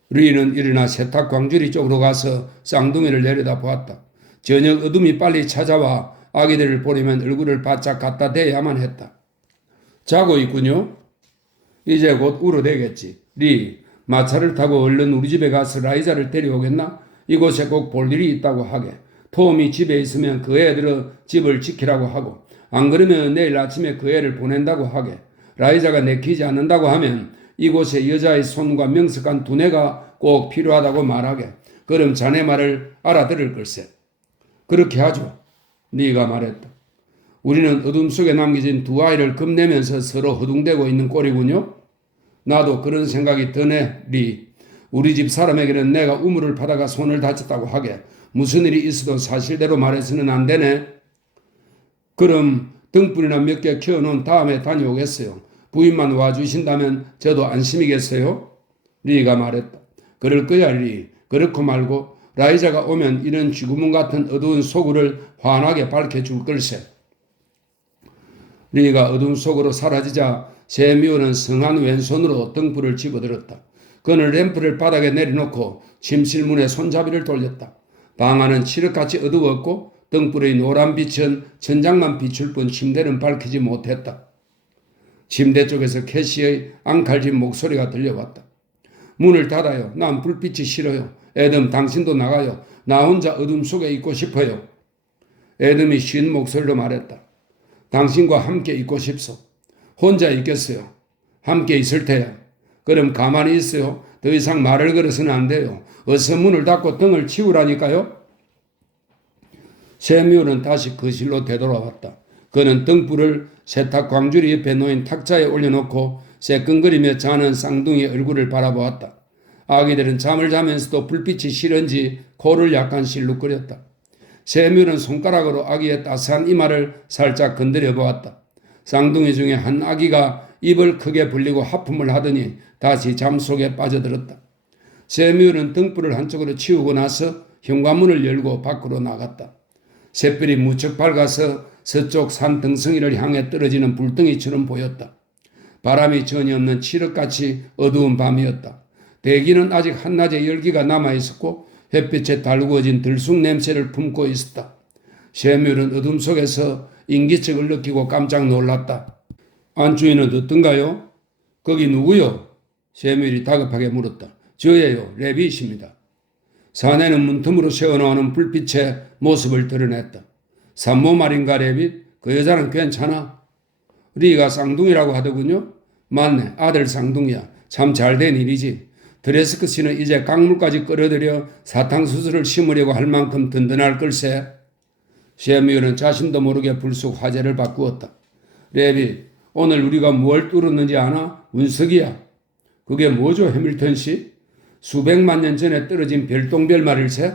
리는 일어나 세탁 광주리 쪽으로 가서 쌍둥이를 내려다 보았다. 저녁 어둠이 빨리 찾아와 아기들을 보려면 얼굴을 바짝 갖다 대야만 했다. 자고 있군요. 이제 곧 울어대겠지. 리, 마차를 타고 얼른 우리 집에 가서 라이자를 데려오겠나? 이곳에 꼭 볼 일이 있다고 하게. 톰이 집에 있으면 그 애들은 집을 지키라고 하고 안 그러면 내일 아침에 그 애를 보낸다고 하게. 라이자가 내키지 않는다고 하면 이곳에 여자의 손과 명석한 두뇌가 꼭 필요하다고 말하게. 그럼 자네 말을 알아들을 걸세. 그렇게 하죠. 네가 말했다. 우리는 어둠 속에 남겨진 2아이를 겁내면서 서로 허둥대고 있는 꼴이군요. 나도 그런 생각이 드네, 리. 우리 집 사람에게는 내가 우물을 파다가 손을 다쳤다고 하게. 무슨 일이 있어도 사실대로 말해서는 안 되네. 그럼 등불이나 몇 개 켜놓은 다음에 다녀오겠어요. 부인만 와주신다면 저도 안심이겠어요? 리가 말했다. 그럴 거야, 리. 그렇고 말고 라이자가 오면 이런 쥐구멍 같은 어두운 소굴을 환하게 밝혀줄 걸세. 리가 어둠 속으로 사라지자 세뮤얼은 성한 왼손으로 등불을 집어들었다. 그는 램프를 바닥에 내려놓고 침실 문에 손잡이를 돌렸다. 방 안은 칠흑같이 어두웠고 등불의 노란 빛은 천장만 비출 뿐 침대는 밝히지 못했다. 침대 쪽에서 캐시의 앙칼진 목소리가 들려왔다. 문을 닫아요. 난 불빛이 싫어요. 애덤 당신도 나가요. 나 혼자 어둠 속에 있고 싶어요. 애덤이 쉰 목소리로 말했다. 당신과 함께 있고 싶소. 혼자 있겠어요. 함께 있을 테야. 그럼 가만히 있어요. 더 이상 말을 걸어서는 안 돼요. 어서 문을 닫고 등을 치우라니까요. 세뮤얼은 다시 거실로 되돌아왔다. 그는 등불을 세탁 광주리 옆에 놓인 탁자에 올려놓고 새끈거리며 자는 쌍둥이 얼굴을 바라보았다. 아기들은 잠을 자면서도 불빛이 싫은지 코를 약간 실룩거렸다. 세뮤는 손가락으로 아기의 따스한 이마를 살짝 건드려 보았다. 쌍둥이 중에 한 아기가 입을 크게 벌리고 하품을 하더니 다시 잠 속에 빠져들었다. 세뮤는 등불을 한쪽으로 치우고 나서 현관문을 열고 밖으로 나갔다. 샛별이 무척 밝아서 서쪽 산 등성이를 향해 떨어지는 불덩이처럼 보였다. 바람이 전혀 없는 칠흑같이 어두운 밤이었다. 대기는 아직 한낮의 열기가 남아있었고 햇빛에 달구어진 들쑥 냄새를 품고 있었다. 세뮤는 어둠 속에서 인기척을 느끼고 깜짝 놀랐다. 안주인은 어떤가요? 거기 누구요? 세뮤이 다급하게 물었다. 저예요. 레빗입니다. 사내는 문틈으로 새어나오는 불빛의 모습을 드러냈다. 산모 말인가 레빗? 그 여자는 괜찮아? 리가 쌍둥이라고 하더군요. 맞네. 아들 쌍둥이야. 참 잘된 일이지. 드레스크 씨는 이제 강물까지 끌어들여 사탕수수를 심으려고 할 만큼 든든할 걸세. 세뮤는 자신도 모르게 불쑥 화제를 바꾸었다. 레빗, 오늘 우리가 뭘 뚫었는지 아나? 운석이야. 그게 뭐죠, 해밀턴 씨? 수백만 년 전에 떨어진 별똥별 말일세?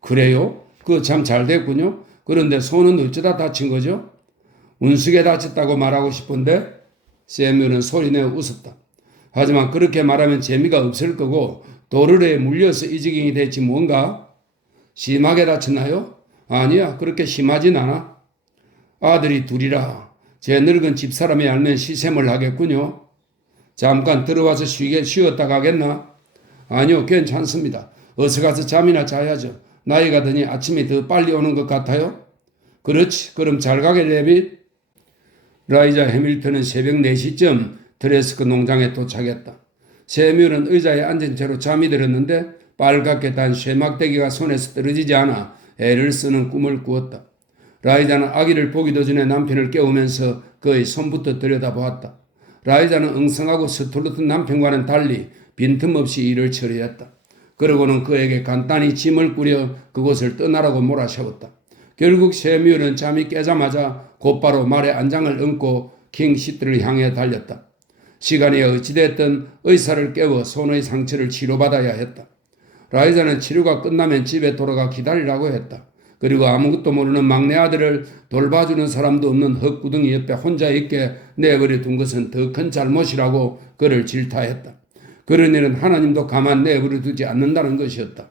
그래요? 그거 참 잘 됐군요. 그런데 손은 어쩌다 다친 거죠? 운석에 다쳤다고 말하고 싶은데 세뮤는 소리내어 웃었다. 하지만 그렇게 말하면 재미가 없을 거고 도르래에 물려서 이 지경이 됐지 뭔가? 심하게 다쳤나요? 아니야, 그렇게 심하진 않아. 아들이 둘이라 제 늙은 집사람이 알면 시샘을 하겠군요. 잠깐 들어와서 쉬었다 가겠나? 아니요, 괜찮습니다. 어서 가서 잠이나 자야죠. 나이가 드니 아침이 더 빨리 오는 것 같아요. 그렇지, 그럼 잘 가게 레빗. 라이자 해밀턴은 새벽 4시쯤 드레스크 농장에 도착했다. 세뮤는 의자에 앉은 채로 잠이 들었는데 빨갛게 단 쇠막대기가 손에서 떨어지지 않아 애를 쓰는 꿈을 꾸었다. 라이자는 아기를 보기도 전에 남편을 깨우면서 그의 손부터 들여다보았다. 라이자는 엉성하고 서툴렀던 남편과는 달리 빈틈없이 일을 처리했다. 그러고는 그에게 간단히 짐을 꾸려 그곳을 떠나라고 몰아세웠다. 결국 세뮤는 잠이 깨자마자 곧바로 말에 안장을 얹고 킹시트를 향해 달렸다. 시간이 어찌됐든 의사를 깨워 손의 상처를 치료받아야 했다. 라이자는 치료가 끝나면 집에 돌아가 기다리라고 했다. 그리고 아무것도 모르는 막내 아들을 돌봐주는 사람도 없는 헛구덩이 옆에 혼자 있게 내버려 둔 것은 더 큰 잘못이라고 그를 질타했다. 그런 일은 하나님도 가만 내버려 두지 않는다는 것이었다.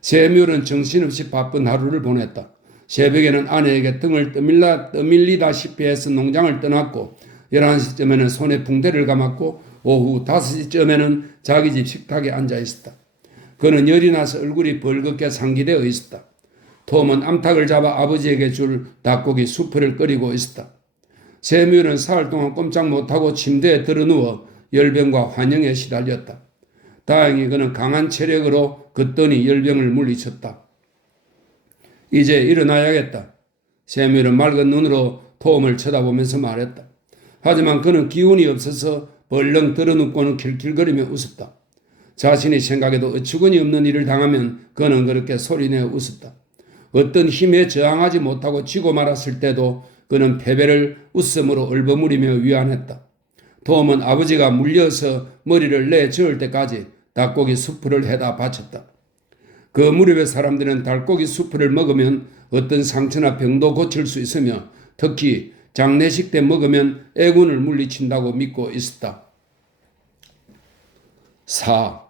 세뮤는 정신없이 바쁜 하루를 보냈다. 새벽에는 아내에게 등을 떠밀리다시피 해서 농장을 떠났고 11시쯤에는 손에 붕대를 감았고 오후 5시쯤에는 자기 집 식탁에 앉아 있었다. 그는 열이 나서 얼굴이 벌겋게 상기되어 있었다. 톰은 암탉을 잡아 아버지에게 줄 닭고기 수프를 끓이고 있었다. 세뮤는 사흘 동안 꼼짝 못하고 침대에 들어누워 열병과 환영에 시달렸다. 다행히 그는 강한 체력으로 걷더니 열병을 물리쳤다. 이제 일어나야겠다. 세뮤는 맑은 눈으로 톰을 쳐다보면서 말했다. 하지만 그는 기운이 없어서 벌렁 들어눕고는 킬킬거리며 웃었다. 자신의 생각에도 어처구니 없는 일을 당하면 그는 그렇게 소리내어 웃었다. 어떤 힘에 저항하지 못하고 지고 말았을 때도 그는 패배를 웃음으로 얼버무리며 위안했다. 톰은 아버지가 물려서 머리를 내저을 때까지 닭고기 수프를 해다 바쳤다. 그 무렵의 사람들은 닭고기 수프를 먹으면 어떤 상처나 병도 고칠 수 있으며 특히 장례식 때 먹으면 애군을 물리친다고 믿고 있었다. 4.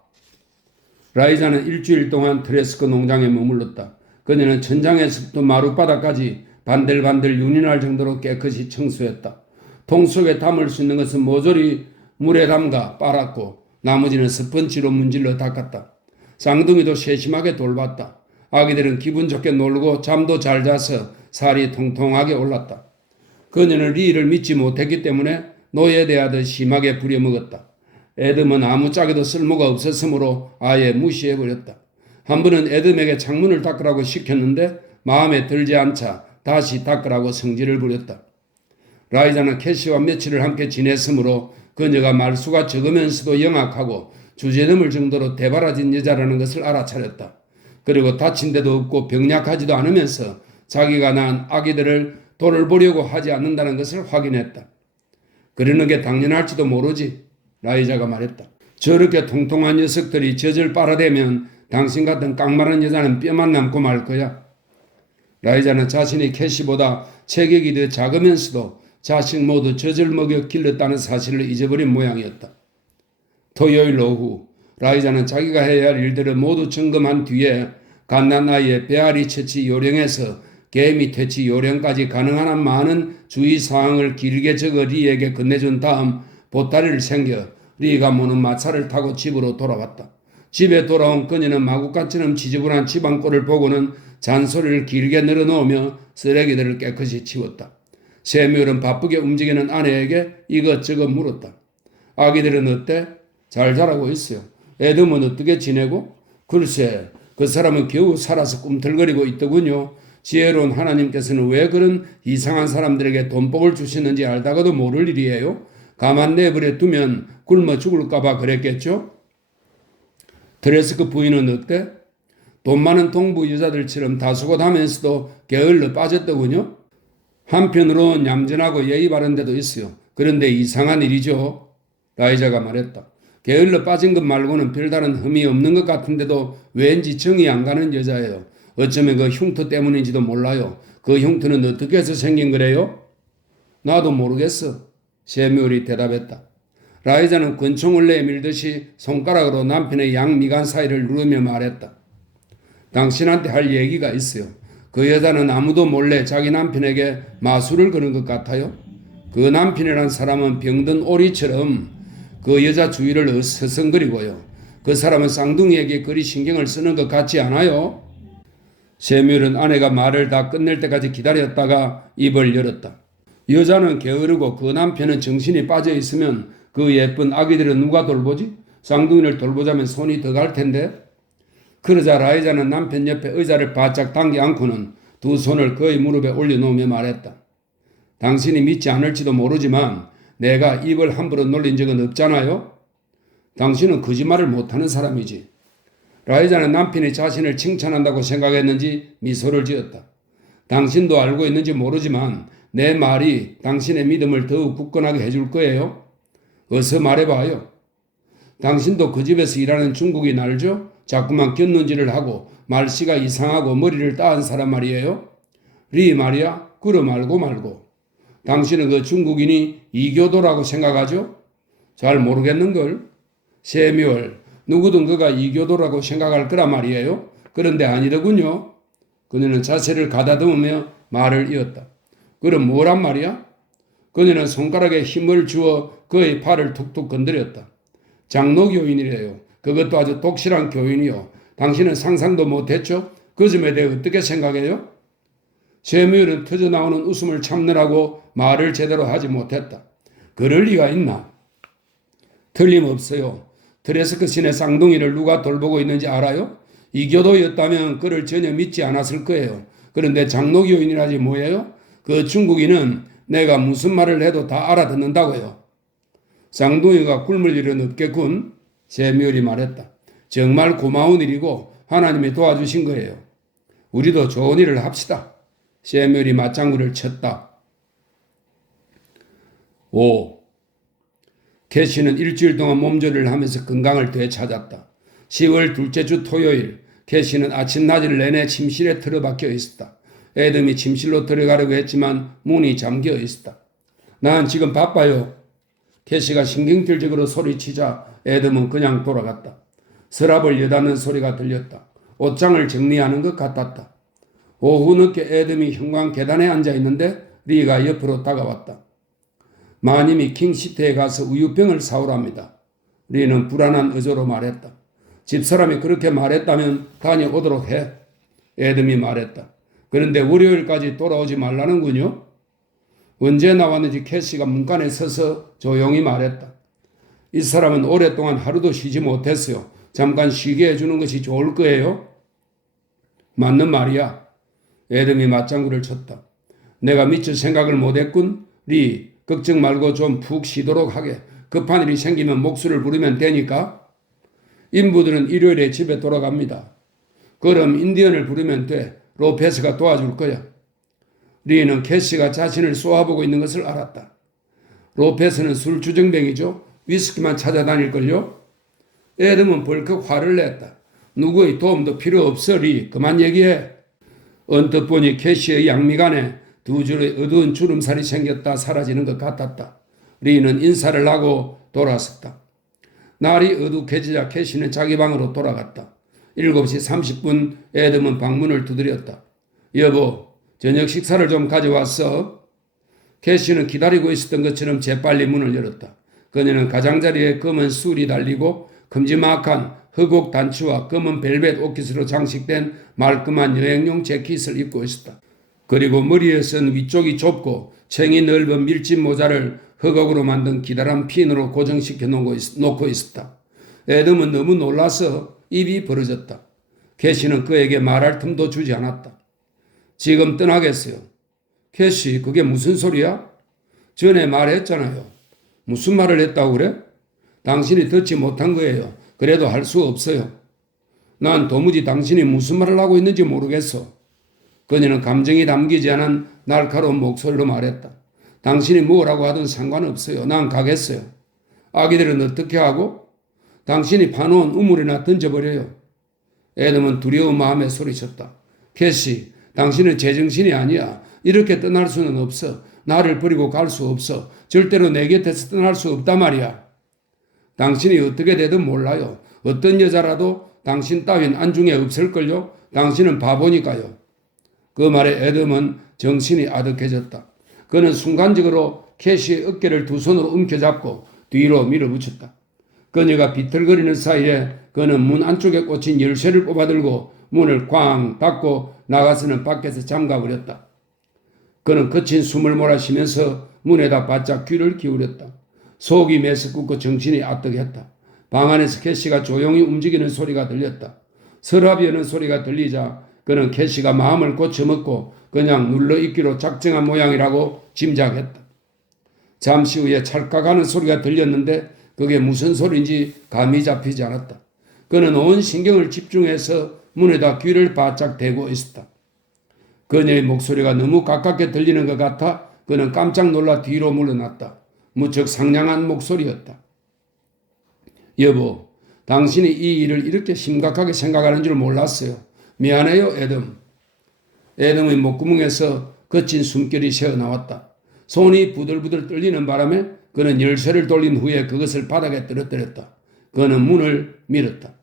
라이자는 일주일 동안 트레스크 농장에 머물렀다. 그녀는 천장에서부터 마룻바닥까지 반들반들 윤이 날 정도로 깨끗이 청소했다. 통 속에 담을 수 있는 것은 모조리 물에 담가 빨았고 나머지는 스펀지로 문질러 닦았다. 쌍둥이도 세심하게 돌봤다. 아기들은 기분 좋게 놀고 잠도 잘 자서 살이 통통하게 올랐다. 그녀는 리를 믿지 못했기 때문에 노예대하듯 심하게 부려먹었다. 에덤은 아무짝에도 쓸모가 없었으므로 아예 무시해버렸다. 한 번은 에덤에게 창문을 닦으라고 시켰는데 마음에 들지 않자 다시 닦으라고 성질을 부렸다. 라이자는 캐시와 며칠을 함께 지냈으므로 그녀가 말수가 적으면서도 영악하고 주제넘을 정도로 대바라진 여자라는 것을 알아차렸다. 그리고 다친 데도 없고 병약하지도 않으면서 자기가 낳은 아기들을 돌보려고 하지 않는다는 것을 확인했다. 그러는 게 당연할지도 모르지. 라이자가 말했다. 저렇게 통통한 녀석들이 젖을 빨아대면 당신 같은 깡마른 여자는 뼈만 남고 말 거야. 라이자는 자신이 캐시보다 체격이 더 작으면서도 자식 모두 젖을 먹여 길렀다는 사실을 잊어버린 모양이었다. 토요일 오후 라이자는 자기가 해야 할 일들을 모두 점검한 뒤에 갓난아이의 배앓이 처치 요령에서 개미 퇴치 요령까지 가능한 한 많은 주의사항을 길게 적어 리에게 건네준 다음 보따리를 챙겨 리가 모는 마차를 타고 집으로 돌아왔다. 집에 돌아온 그녀는 마구간처럼 지저분한 집안꼴을 보고는 잔소리를 길게 늘어놓으며 쓰레기들을 깨끗이 치웠다. 세뮤얼은 바쁘게 움직이는 아내에게 이것저것 물었다. 아기들은 어때? 잘 자라고 있어요. 애덤은 어떻게 지내고? 글쎄, 그 사람은 겨우 살아서 꿈틀거리고 있더군요. 지혜로운 하나님께서는 왜 그런 이상한 사람들에게 돈복을 주시는지 알다가도 모를 일이에요. 가만 내버려 두면 굶어 죽을까봐 그랬겠죠? 드레스크 부인은 어때? 돈 많은 동부 여자들처럼 다소곳하면서도 게을러 빠졌더군요. 한편으로는 얌전하고 예의 바른 데도 있어요. 그런데 이상한 일이죠. 라이자가 말했다. 게을러 빠진 것 말고는 별다른 흠이 없는 것 같은데도 왠지 정이 안 가는 여자예요. 어쩌면 그 흉터 때문인지도 몰라요. 그 흉터는 어떻게 해서 생긴 거래요? 나도 모르겠어. 세뮤얼이 대답했다. 라이자는 권총을 내밀듯이 손가락으로 남편의 양미간 사이를 누르며 말했다. 당신한테 할 얘기가 있어요. 그 여자는 아무도 몰래 자기 남편에게 마술을 거는 것 같아요. 그 남편이란 사람은 병든 오리처럼 그 여자 주위를 서성거리고요. 그 사람은 쌍둥이에게 그리 신경을 쓰는 것 같지 않아요? 세뮤얼은 아내가 말을 다 끝낼 때까지 기다렸다가 입을 열었다. 여자는 게으르고 그 남편은 정신이 빠져 있으면 그 예쁜 아기들은 누가 돌보지? 쌍둥이를 돌보자면 손이 더 갈 텐데. 그러자 라이자는 남편 옆에 의자를 바짝 당겨 안고는 두 손을 그의 무릎에 올려놓으며 말했다. 당신이 믿지 않을지도 모르지만 내가 입을 함부로 놀린 적은 없잖아요. 당신은 거짓말을 못하는 사람이지. 라이자는 남편이 자신을 칭찬한다고 생각했는지 미소를 지었다. 당신도 알고 있는지 모르지만 내 말이 당신의 믿음을 더욱 굳건하게 해줄 거예요. 어서 말해봐요. 당신도 그 집에서 일하는 중국인 알죠? 자꾸만 곁눈질을 하고 말씨가 이상하고 머리를 따은 사람 말이에요. 리 말이야? 그러 말고. 당신은 그 중국인이 이교도라고 생각하죠? 잘 모르겠는걸. 세뮤얼, 누구든 그가 이교도라고 생각할 거란 말이에요. 그런데 아니더군요. 그녀는 자세를 가다듬으며 말을 이었다. 그럼 뭐란 말이야? 그녀는 손가락에 힘을 주어 그의 팔을 툭툭 건드렸다. 장로교인이래요. 그것도 아주 독실한 교인이요. 당신은 상상도 못했죠? 그 점에 대해 어떻게 생각해요? 세뮤얼은 터져나오는 웃음을 참느라고 말을 제대로 하지 못했다. 그럴 리가 있나? 틀림없어요. 드레스크 신의 쌍둥이를 누가 돌보고 있는지 알아요? 이교도였다면 그를 전혀 믿지 않았을 거예요. 그런데 장로교인이라지 뭐예요? 그 중국인은 내가 무슨 말을 해도 다 알아듣는다고요. 쌍둥이가 굶을 일은 없겠군. 세뮤얼이 말했다. 정말 고마운 일이고 하나님이 도와주신 거예요. 우리도 좋은 일을 합시다. 세뮤얼이 맞장구를 쳤다. 5. 캐시는 일주일 동안 몸조리를 하면서 건강을 되찾았다. 10월 둘째 주 토요일, 캐시는 아침 낮을 내내 침실에 틀어박혀 있었다. 애덤이 침실로 들어가려고 했지만 문이 잠겨 있었다. 난 지금 바빠요. 캐시가 신경질적으로 소리치자 애덤은 그냥 돌아갔다. 서랍을 여닫는 소리가 들렸다. 옷장을 정리하는 것 같았다. 오후 늦게 애덤이 현관 계단에 앉아 있는데 리가 옆으로 다가왔다. 마님이 킹시트에 가서 우유병을 사오랍니다. 리는 불안한 의조로 말했다. 집사람이 그렇게 말했다면 다녀오도록 해. 애덤이 말했다. 그런데 월요일까지 돌아오지 말라는군요. 언제 나왔는지 캐시가 문간에 서서 조용히 말했다. 이 사람은 오랫동안 하루도 쉬지 못했어요. 잠깐 쉬게 해주는 것이 좋을 거예요. 맞는 말이야. 애덤이 맞장구를 쳤다. 내가 미처 생각을 못했군. 리, 걱정 말고 좀 푹 쉬도록 하게. 급한 일이 생기면 목소리를 부르면 되니까. 인부들은 일요일에 집에 돌아갑니다. 그럼 인디언을 부르면 돼. 로페스가 도와줄 거야. 리는 캐시가 자신을 쏘아보고 있는 것을 알았다. 로페스는 술주정뱅이죠. 위스키만 찾아다닐걸요. 에덤은 벌컥 화를 냈다. 누구의 도움도 필요 없으리. 그만 얘기해. 언뜻 보니 캐시의 양미간에 두 줄의 어두운 주름살이 생겼다 사라지는 것 같았다. 리는 인사를 하고 돌아섰다. 날이 어둑해지자 캐시는 자기 방으로 돌아갔다. 7시 30분 에덤은 방문을 두드렸다. 여보, 저녁 식사를 좀 가져왔어? 캐시는 기다리고 있었던 것처럼 재빨리 문을 열었다. 그녀는 가장자리에 검은 술이 달리고 큼지막한 흑옥 단추와 검은 벨벳 옷깃으로 장식된 말끔한 여행용 재킷을 입고 있었다. 그리고 머리에 쓴 위쪽이 좁고 챙이 넓은 밀짚 모자를 흑옥으로 만든 기다란 핀으로 고정시켜 놓고 있었다. 에덤은 너무 놀라서 입이 벌어졌다. 캐시는 그에게 말할 틈도 주지 않았다. 지금 떠나겠어요. 캐시, 그게 무슨 소리야? 전에 말했잖아요. 무슨 말을 했다고 그래? 당신이 듣지 못한 거예요. 그래도 할 수 없어요. 난 도무지 당신이 무슨 말을 하고 있는지 모르겠어. 그녀는 감정이 담기지 않은 날카로운 목소리로 말했다. 당신이 뭐라고 하든 상관없어요. 난 가겠어요. 아기들은 어떻게 하고? 당신이 파놓은 우물이나 던져버려요. 에덤은 두려운 마음에 소리쳤다. 캐시, 당신은 제정신이 아니야. 이렇게 떠날 수는 없어. 나를 버리고 갈 수 없어. 절대로 내 곁에서 떠날 수 없단 말이야. 당신이 어떻게 되든 몰라요. 어떤 여자라도 당신 따윈 안중에 없을걸요. 당신은 바보니까요. 그 말에 에덤은 정신이 아득해졌다. 그는 순간적으로 캐시의 어깨를 두 손으로 움켜잡고 뒤로 밀어붙였다. 그녀가 비틀거리는 사이에 그는 문 안쪽에 꽂힌 열쇠를 뽑아들고 문을 꽝 닫고 나가서는 밖에서 잠가버렸다. 그는 거친 숨을 몰아쉬면서 문에다 바짝 귀를 기울였다. 속이 메스껍고 정신이 아득했다. 방 안에서 캐시가 조용히 움직이는 소리가 들렸다. 서랍이 여는 소리가 들리자 그는 캐시가 마음을 고쳐먹고 그냥 눌러있기로 작정한 모양이라고 짐작했다. 잠시 후에 찰칵하는 소리가 들렸는데 그게 무슨 소리인지 감이 잡히지 않았다. 그는 온 신경을 집중해서 문에다 귀를 바짝 대고 있었다. 그녀의 목소리가 너무 가깝게 들리는 것 같아 그는 깜짝 놀라 뒤로 물러났다. 무척 상냥한 목소리였다. 여보, 당신이 이 일을 이렇게 심각하게 생각하는 줄 몰랐어요. 미안해요, 에덤. 에덤의 목구멍에서 거친 숨결이 새어나왔다. 손이 부들부들 떨리는 바람에 그는 열쇠를 돌린 후에 그것을 바닥에 떨어뜨렸다. 그는 문을 밀었다.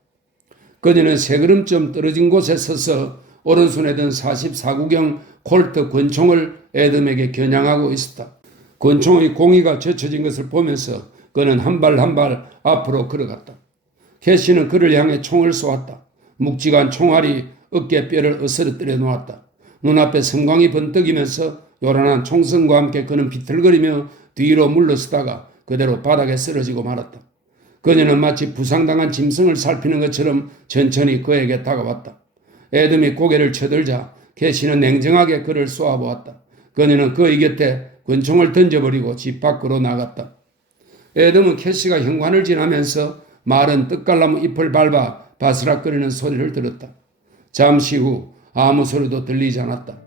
그녀는 세 걸음쯤 떨어진 곳에 서서 오른손에 든 44구경 콜트 권총을 에덤에게 겨냥하고 있었다. 권총의 공이가 젖혀진 것을 보면서 그는 한 발 한 발 앞으로 걸어갔다. 캐시는 그를 향해 총을 쏘았다. 묵직한 총알이 어깨뼈를 으스러뜨려 놓았다. 눈앞에 섬광이 번뜩이면서 요란한 총성과 함께 그는 비틀거리며 뒤로 물러서다가 그대로 바닥에 쓰러지고 말았다. 그녀는 마치 부상당한 짐승을 살피는 것처럼 천천히 그에게 다가왔다. 에덤이 고개를 쳐들자 캐시는 냉정하게 그를 쏘아보았다. 그녀는 그의 곁에 권총을 던져버리고 집 밖으로 나갔다. 에덤은 캐시가 현관을 지나면서 마른 떡갈나무 잎을 밟아 바스락거리는 소리를 들었다. 잠시 후 아무 소리도 들리지 않았다.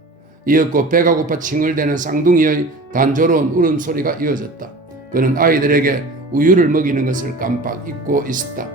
이윽고 배가 고파 칭얼대는 쌍둥이의 단조로운 울음소리가 이어졌다. 그는 아이들에게 우유를 먹이는 것을 깜빡 잊고 있었다.